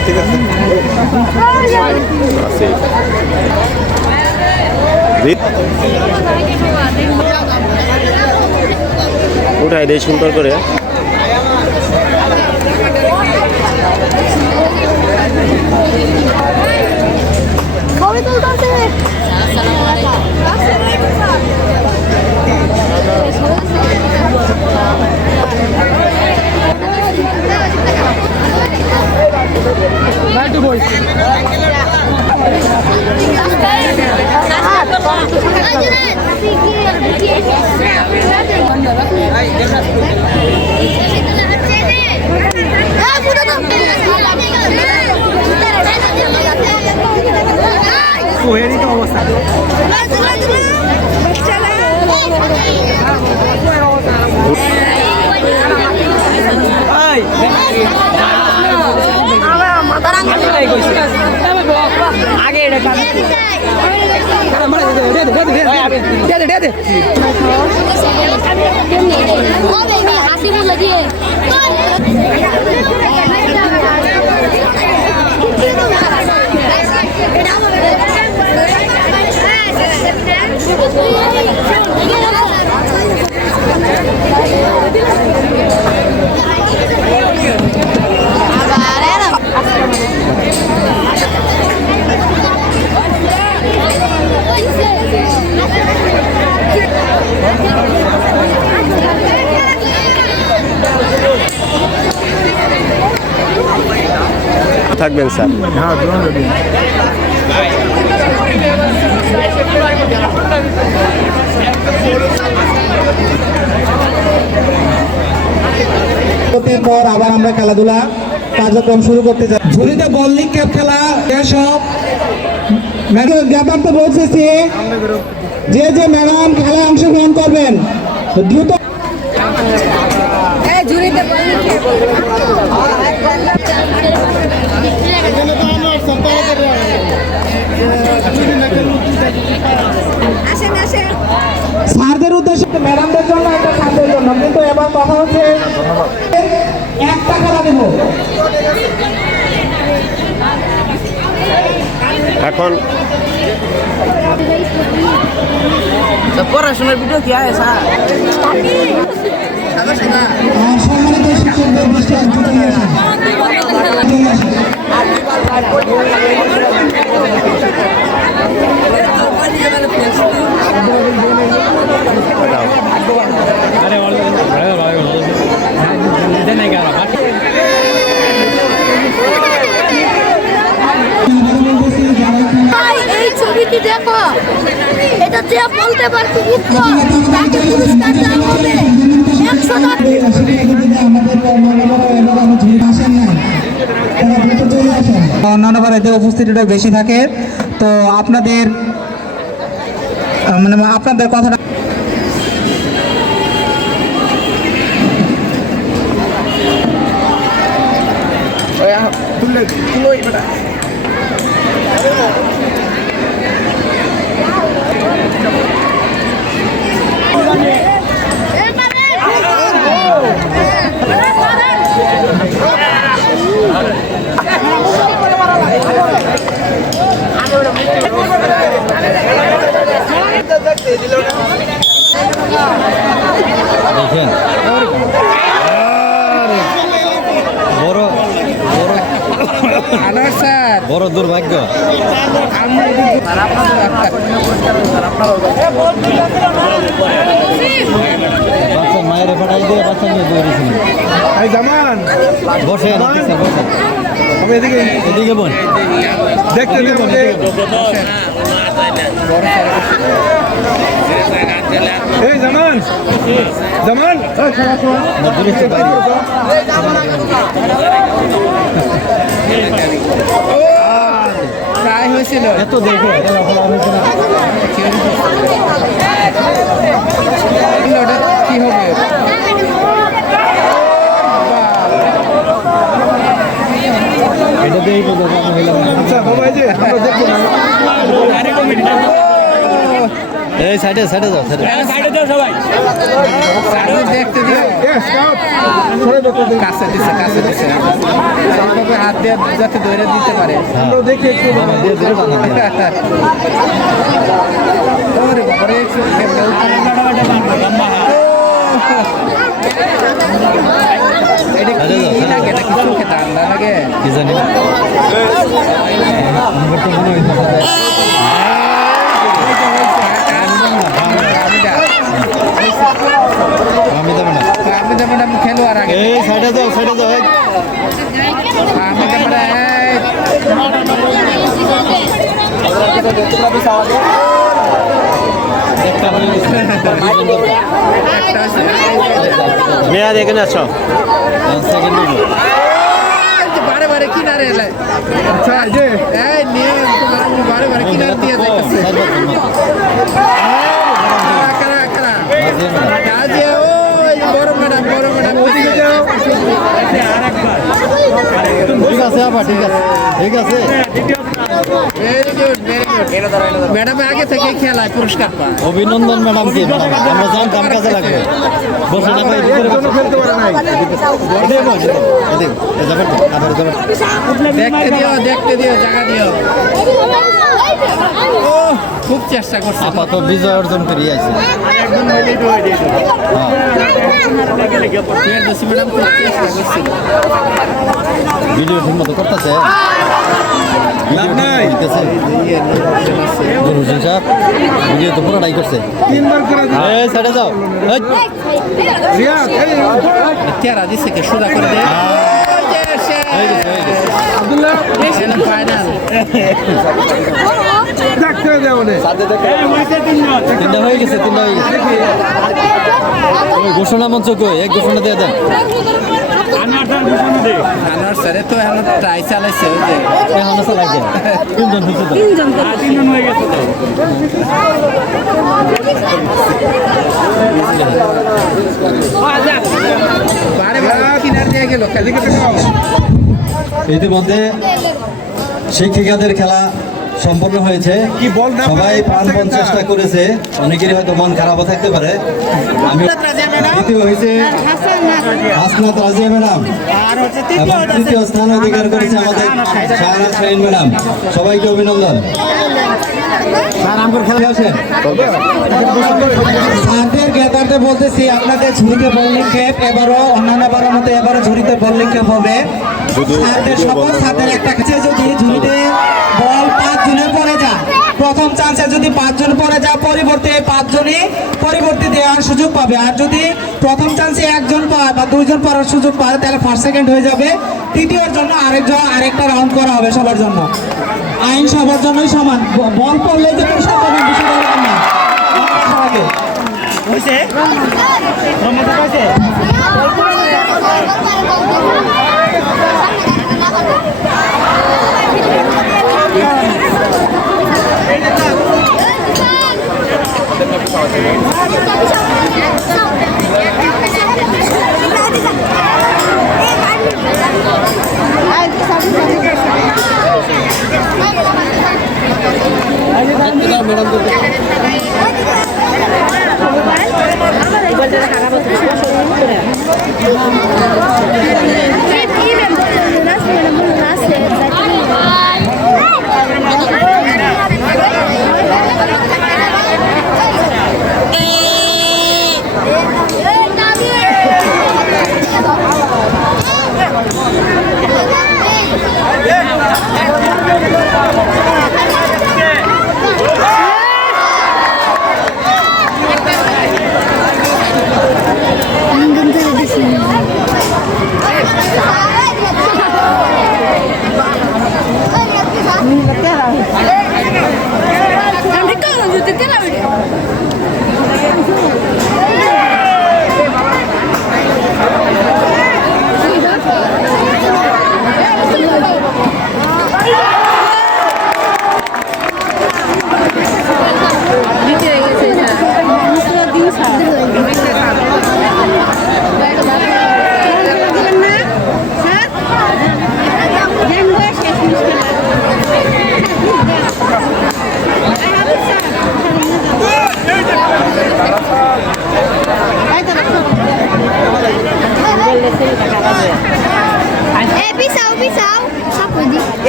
ঠিক আছে উঠাই দেয় সুন্দর করে। আগে এটা হাসি বলে দিয়ে থাকবেন স্যার। পর আবার আমরা খেলাধুলা কার্যক্রম শুরু করতে যাই। ঝুড়িতে বল নিক্ষেপ খেলা এসব জ্ঞাতার্থ বলতেছি, যে যে ম্যাডাম খেলায় অংশগ্রহণ করবেন দ্রুত স্যারদের উদ্দেশ্যে ম্যাডামদের জন্য একটা স্যারদের জন্য, কিন্তু এবার কথা হচ্ছে একটা খেলা দেব। এখন পড়াশোনার ভিডিও কি আছে স্যার? সম্মানিত শিক্ষকদের দৃষ্টি আকর্ষণ নিয়ে আসেন। এই ছবিটি দেখো, এটা যে বলতে পারবে উত্তর তাকে পুরস্কার দেওয়া হবে 100 টাকা। অন্যান্য বাড়িতে উপস্থিতিটা বেশি থাকে, তো আপনাদের মানে আপনাদের কথাটা দেখেন বড় বড় বড় দুর্ভাগ্য। বাচ্চা মায়ের পাঠাই দিয়ে বাচ্চা নিয়ে দৌড়েছিল। বসে এদিকে বোন দেখতে এই জামান জামান প্রায় হয়েছিল এত দেখে কি হবে। এটা দিয়ে আচ্ছা বাবা, এই যে আমরা দেখবো না। এই এই সাইডে সাইডে যাও সাইডে দেখতে দিও কাছে দিছে হাত দিয়ে যাতে ধরে দিতে পারে দেখি একটু ওরে বাবারে একটু এটা কিছু খেতে আন্ডা লাগে কি জানি না আমি দেবো না আমি যেমন আমি খেলোয়াড় আগে এই সাইডে যাও আমি যেমন মেয়া দেখেন আছো সেকেন্ড বারে বারে কিনারে এলাই এই নিয়ে বারে বারে কিনারে দিয়ে যাইতেছে বড় ম্যাডাম ঠিক আছে আবার ঠিক আছে ভেরি গুড ম্যাডাম আগে থেকে খেলায় পুরস্কার পায় অভিনন্দন ম্যাডাম কি আমরা জানতাম কাজে লাগবে বসে না ভাই ফেলতে পারে নাই দেখতে দিও জায়গা দিও ও খুব চেষ্টা করছে আপাতত বিজয় অর্জন করে আইছে ম্যাডাম খুব চেষ্টা করছিল ভিডিও ঠিক মতো করতেছে ভিডিও তো পুরোটাই করছে সাইডে যাও তেরা দিছে কে সোজা করে দে তিনটা হয়ে গেছে ঘোষণা মঞ্চ কই এক ঘোষণা দিয়ে দেন আনার স্যারে তো এখন ট্রাই চালাইছে ওই যে এখনো চালাই দেন তিনজন হয়েছে তো তিনজন হয়ে গেছে তো বারে বারে কিনার দিয়ে গেল খালি ইতিমধ্যে শিক্ষিকাদের খেলা সম্পন্ন হয়েছে সবাই প্রাণপণ চেষ্টা করেছে অনেকেরই হয়তো মন খারাপও থাকতে পারে আমি দ্বিতীয় হয়েছে হাসনাত রাজিয়া ম্যাডাম এবং তৃতীয় স্থান অধিকার করেছে আমাদের শাহনাজ শাহিন ম্যাডাম সবাইকে অভিনন্দন খেলা আসেন স্যারদের জ্ঞাতার্থে বলতেছি আপনাদের ঝুড়িতে বল নিক্ষেপ এবারও অন্যান্য বারের মতো এবারও ঝুড়িতে বল নিক্ষেপ হবে স্যারদের সকল স্যারদের একটা কাছে যদি ঝুড়িতে বল 5 জনের পরে যায় প্রথম চান্সে যদি 5 জন পরে যায় পরিবর্তে 5 জনই পরিবর্তে দেওয়ার সুযোগ পাবে আর যদি প্রথম চান্সে 1 জন পায় বা 2 জন পড়ার সুযোগ পায় তাহলে ফার্স্ট সেকেন্ড হয়ে যাবে তৃতীয়র জন্য আরেকটা রাউন্ড করা হবে সবার জন্য আইন সবার জন্যই সমান বল পড়লে যে কোনো সমান বিষয় না সবাইকে হয়েছে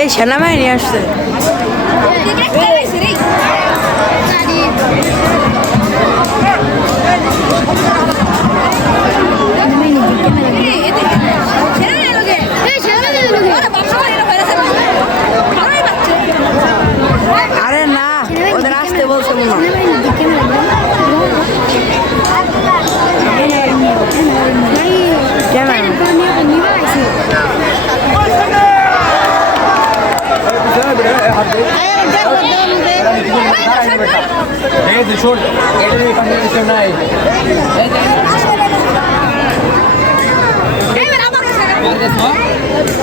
সেনাবাহিনী আসছে আরে না ওদের আসতে বলছে মনে হয়।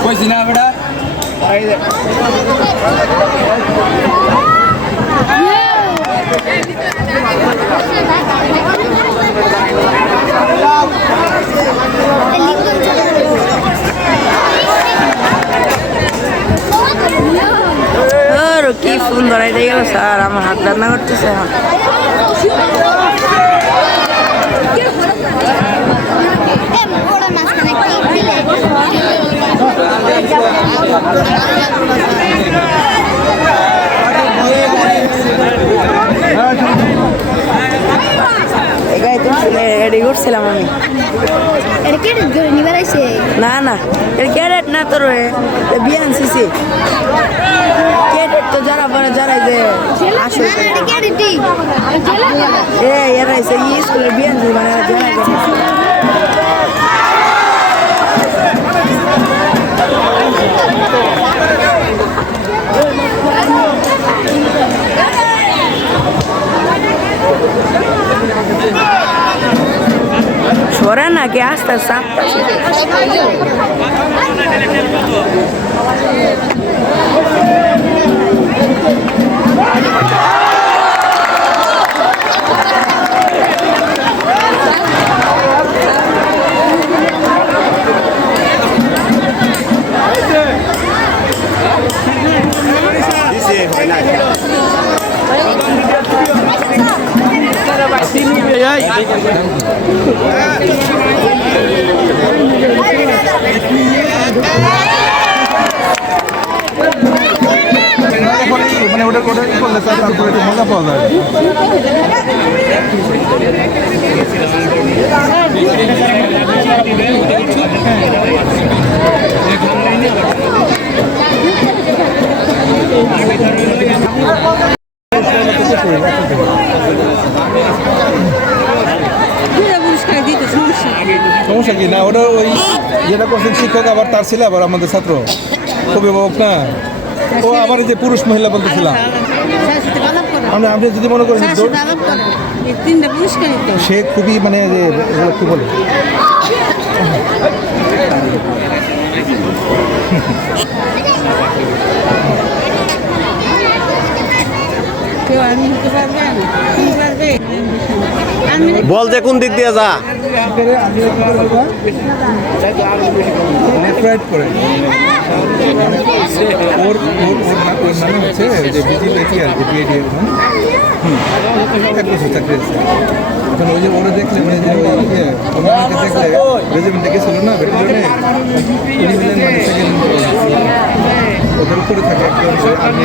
কইছি না বেটা কি ফোন ধরাইতে গেল স্যার আমার হাত রান্না করতেছে এখন রেডি করছিলাম আমি না না ক্যারেট না তোর বিএনসিসি ক্যারেট তো যারা পরে যারা যে আসলে এরা স্কুলের বিএনসি মানে সরে নাকি আস্তে আস্তে মানে ওটা করলে তারপরে একটু মজা পাওয়া যায় সমস্যা কি না ওটা ওই যেটা করছেন শিক্ষক আবার তার ছিল আবার আমাদের ছাত্র অভিভাবক না ও আবার যে পুরুষ মহিলা বলতেছিলাম আপনি যদি মনে করেন সে খুবই মানে কি বলে বল যে কোন দিক দিয়ে যা করে ওর মানে হচ্ছে যে বিজিলেছি আর কি বিএডি এক বছর চাকরি আছে এখন ওই যে ওরা দেখলে মানে যে ওনাকে দেখলে রেজিমেন্টে গেছিল না ব্যাটালিয়নে উনি হলেন মানে সেকেন্ড ওদের উপরে থাকে একজন আর্মি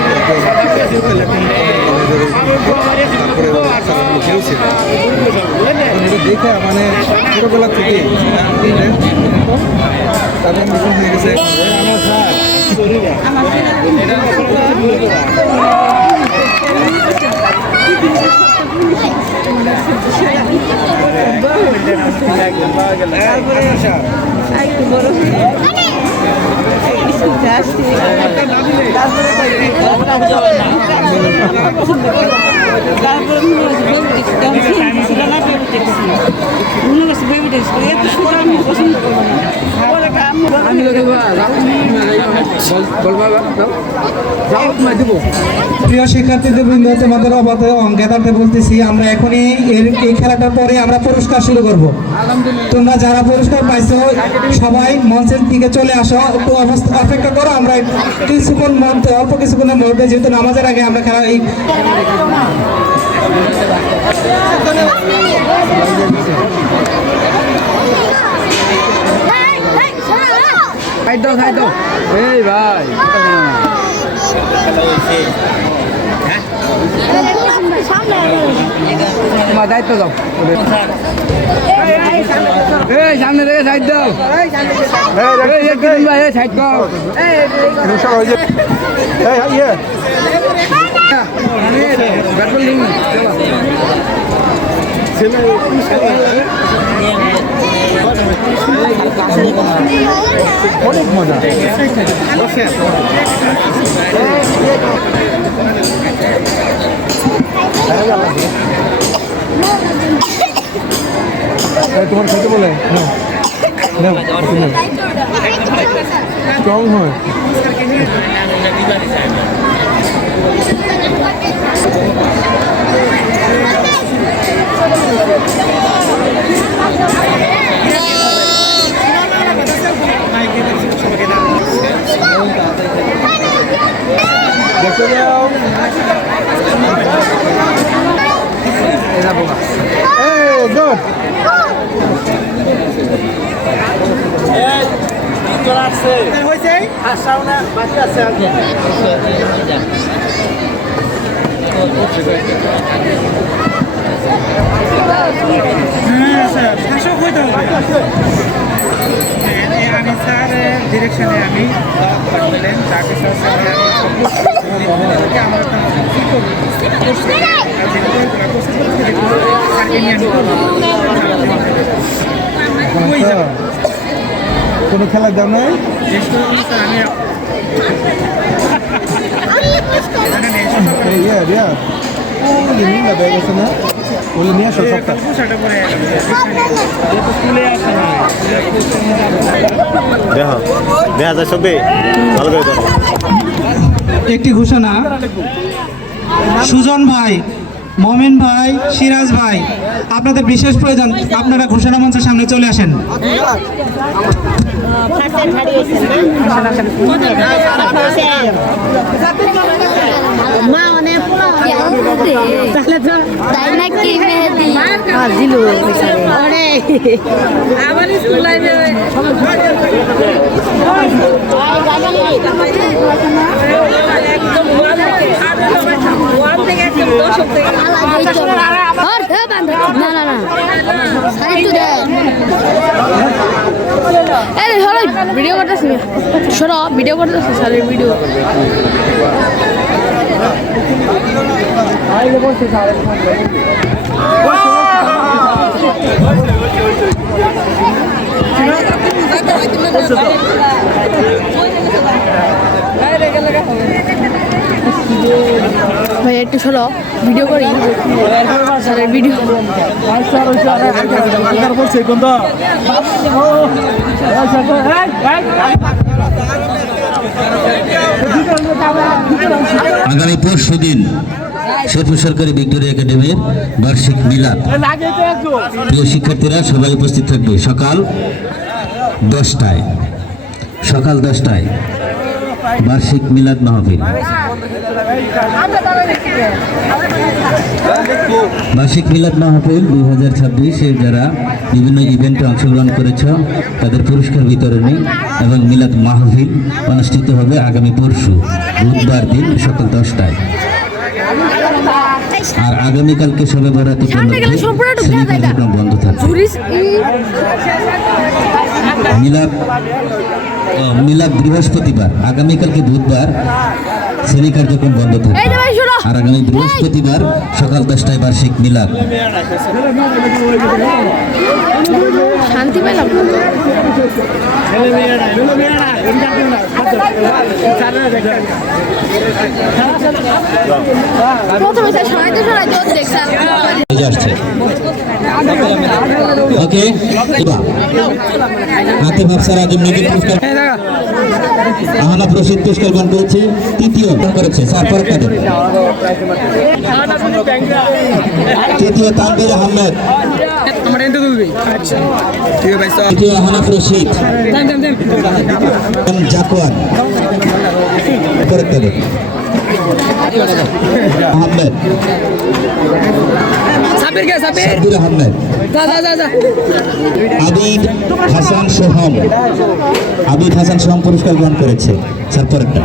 তারপরে কেউ ছিল দেখে মানে ছোটোবেলা থেকে তারপর মিশন হয়ে গেছে প্রিয় শিক্ষার্থীদের বৃন্দ তোমাদের অজ্ঞাতার্থে বলতেছি আমরা এখনই এই খেলাটার পরে আমরা পুরস্কার শুরু করব তোমরা যারা পুরস্কার পাইছো সবাই মঞ্চের দিকে চলে আসো একটু অপেক্ষা করো আমরা কিছুক্ষণ মধ্যে অল্প কিছুক্ষণের মধ্যে যেহেতু নামাজের আগে আমরা খেলা এই এই ভাই তোমার দায়িত্ব দাও এই সামনে রেখে সাইড দাও এই একটু ভাই সাইড দাও অনেক মজা তোমার খেতে বলে স্ট্রং হয় দেখতে যাও গুড আমি স্যার ডিরেকশনে আমি বললেন যাকে আমার কোনো খেলার দাম নাই বলে নিয়ে আসো সবটা দেখা যায় সবে ভালো করে দেখো। একটি ঘোষণা, সুজন ভাই, মমিন ভাই, সিরাজ ভাই, আপনাদের বিশেষ প্রয়োজন, আপনারা ঘোষণা মঞ্চের সামনে চলে আসেন। মা অনেক তাই নাকি আমার স্কুল ভিডিও করতেছি সর ভিডিও করতেছি স্যারের ভিডিও ভাই একটু সরো ভিডিও করি স্যারের ভিডিও আগামী পরশু দিন শেরপুর সরকারি ভিক্টোরিয়া একাডেমির বার্ষিক মিলাদ। প্রিয় শিক্ষার্থীরা সবাই উপস্থিত থাকবে সকাল 10টায়। সকাল 10টায় বার্ষিক মিলাদ মাহফিল। বার্ষিক মিলাদ মাহফিল 2026-এর যারা বিভিন্ন ইভেন্টে অংশগ্রহণ করেছ তাদের পুরস্কার বিতরণী এবং মিলাদ মাহফিল অনুষ্ঠিত হবে আগামী পরশু বুধবার দিন সকাল 10টায়। আর আগামীকালকে সবে বরাত উপলক্ষে শ্রেণী কার্যক্রম বন্ধ থাকবে। মিলাদ বৃহস্পতিবার, আগামীকালকে বুধবার শ্রেণী কার্যক্রম বন্ধ থাকবে। আর আগামী বৃহস্পতিবার সকাল 10টায় বার্ষিক মিলাদ। শান্তি পেলাম আসছে ওকে হাতে ভাবসার আজম নদী পুরস্কার আহনাফ রশিদ পুরস্কার গ্রহণ করেছে, তৃতীয় করেছে স্যার পরীক্ষা দেন। তৃতীয় তানভীর আহমেদ, তৃতীয় আহনাফ রশিদ জাকওয়ান পরীক্ষা দেন। আহমেদ সাব্বির আহমেদ, আবিদ হাসান সোহম, আবিদ হাসান সোহম পুরস্কার গ্রহণ করেছে স্যার পরেরটা।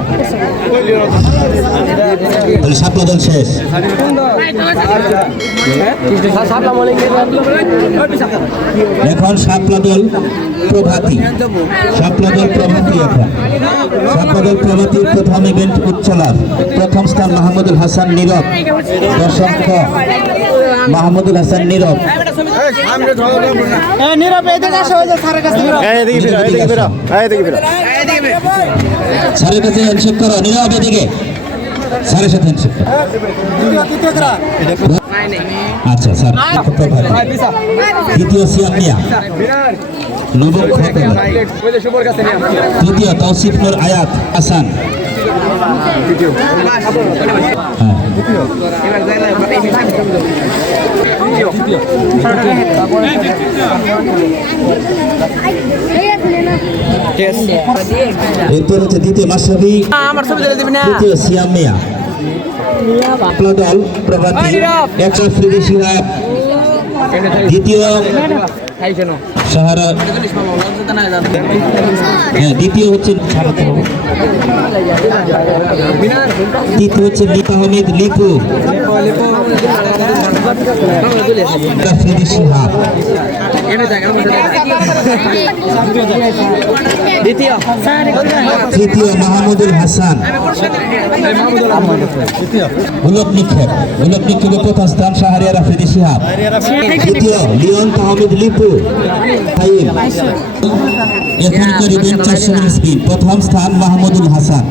তাহলে শাপলা দল শেষ। এখন শাপলা দল প্রভাতী, শাপলা দল প্রভাতী। এখন শাপলা দল প্রভাতীর প্রথম ইভেন্ট উচ্চলাভ। প্রথম স্থান মাহমুদুল হাসান নীরব, দর্শক মাহমুদুল হাসান নীরব। স্যারের কাছে হ্যান্ডশেক করো, নীরব এদিকে স্যারের সাথে হ্যান্ডশেক করো। আচ্ছা স্যার, দ্বিতীয় সিয়াম মিয়া, নবম খোকন, তৃতীয় তৌসিফ নূর আয়াত হাসান। হ্যাঁ, এরপর হচ্ছে দ্বিতীয় মাশরাফি, তৃতীয় সিয়াম মিয়া। দল প্রভাতী একশো শিহাব, দ্বিতীয় সাহারা, হ্যাঁ দ্বিতীয় হচ্ছে, তৃতীয় হচ্ছে লিপা আহমেদ লিপু, শিহাব। তৃতীয় মাহমুদুল হাসান, গোলক নিক্ষেপ, গোলক নিক্ষেপে প্রথম স্থান শাহরিয়ার আফ্রিদি শিহাব। তৃতীয় লিওন তাহমিদ লিপু, এখানকার ইভেন্ট 400 মিটার স্পিড। প্রথম স্থান মাহমুদুল হাসান,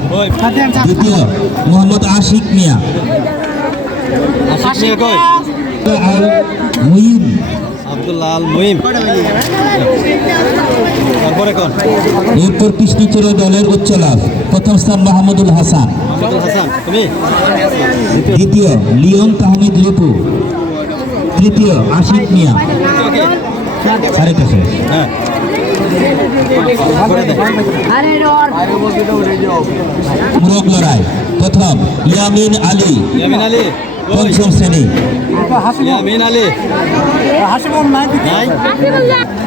দ্বিতীয় মোহাম্মদ আশিক মিয়া, আল মুহিম, আব্দুল্লাহ আল মুহিম। এরপর কৃষ্ণচূড়া দলের উচ্চ লাভ। প্রথম স্থান মাহমুদুল হাসান, দ্বিতীয় লিওন তাহমিদ লিপু, তৃতীয় আশিক মিয়া। সাড়ে কাছে মুরগ লড়াই। প্রথম ইয়ামিন আলী, পঞ্চম শ্রেণী।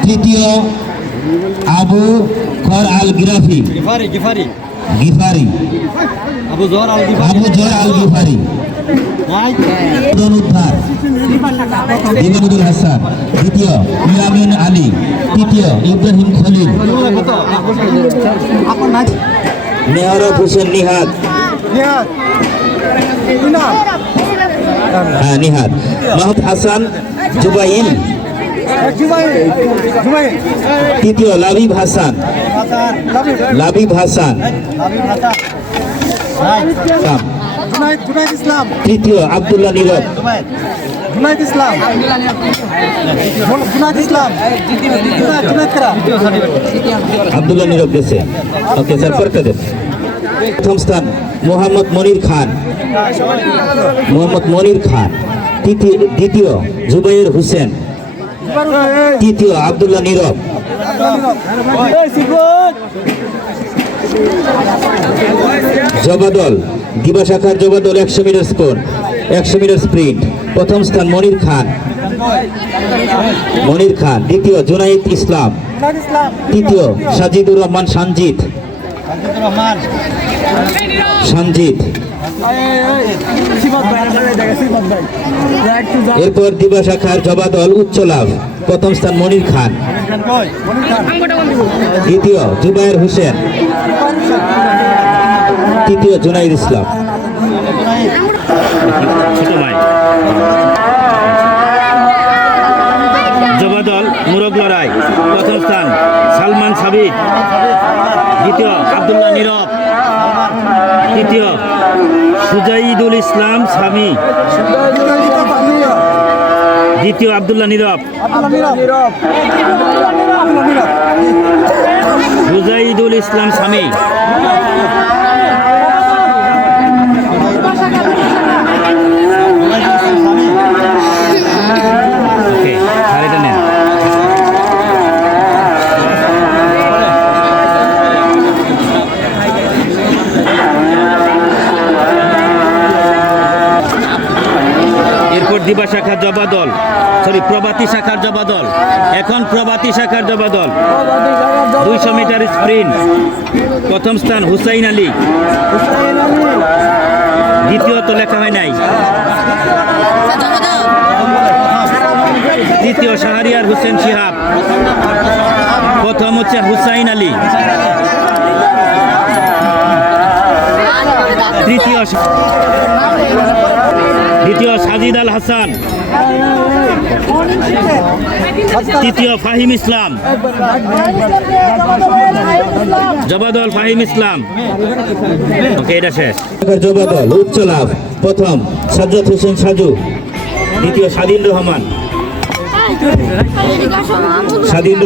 তৃতীয় আবু খর আল গিরাফি, গিফারি, আবু জর আল গিফারি। উদ্ধার ইমামুদুল হাসান, দ্বিতীয় ইয়ামিন আলী, তৃতীয় ইব্রাহিম খলিল। মেহরাব হোসেন নিহাদ, হ্যাঁ নিহাদ। মাহমুদ হাসান জুবাইল, তৃতীয় লাবিব হাসান, লাবিব হাসান। তৃতীয় আব্দুল্লাহ নীরব, আব্দুল্লাহ নীরব গেছে। ওকে স্যার, পরীক্ষা দেন। প্রথম স্থান মোহাম্মদ মনির খান, মোহাম্মদ মনির খান। দ্বিতীয় জুবাইর হোসেন, তৃতীয় আব্দুল্লাহ নীরব। জবাদল দিবা শাখার জবাদল 100 মিটার স্পোর্ট, 100 মিটার স্প্রিন্ট। প্রথম স্থান মনির খান, মনির খান। দ্বিতীয় জুনাইদ ইসলাম, তৃতীয় সাজিদুর রহমান সঞ্জিত, সঞ্জিত। এরপর দিবা শাখার জবাদল উচ্চ লাভ। প্রথম স্থান মনির খান, দ্বিতীয় জুবায়ের হোসেন, তৃতীয় জুনাইদ ইসলাম। জবাদল মুরগ লড়াই। প্রথম স্থান সালমান সাবির, দ্বিতীয় আব্দুল্লাহ নীরব, তৃতীয় সুজাইদুল ইসলাম সামি, দ্বিতীয় আব্দুল্লাহ নীরব, সুজাইদুল ইসলাম সামি। ওকে, শাড়িটা নেন। এরপর দিবা শাখার জবাদল, প্রভাতী শাখার জবাদল এখন প্রভাতী শাখার জবাদল 200 মিটার স্প্রিন্ট প্রথম স্থান হুসাইন আলী, দ্বিতীয় তো লেখা হয় নাই, তৃতীয় শাহরিয়ার হোসেন শিহাব, প্রথম হচ্ছে হুসাইন আলী, দ্বিতীয় সাজিদ আল হাসান, তৃতীয় ফাহিম ইসলাম, জবাদল ফাহিম ইসলাম। ওকে, এটা শেষ। জবাদল উচ্চ লাভ, প্রথম সাজ্জাদ হোসেন সাজু, দ্বিতীয় স্বাধীন রহমান, স্বাধীন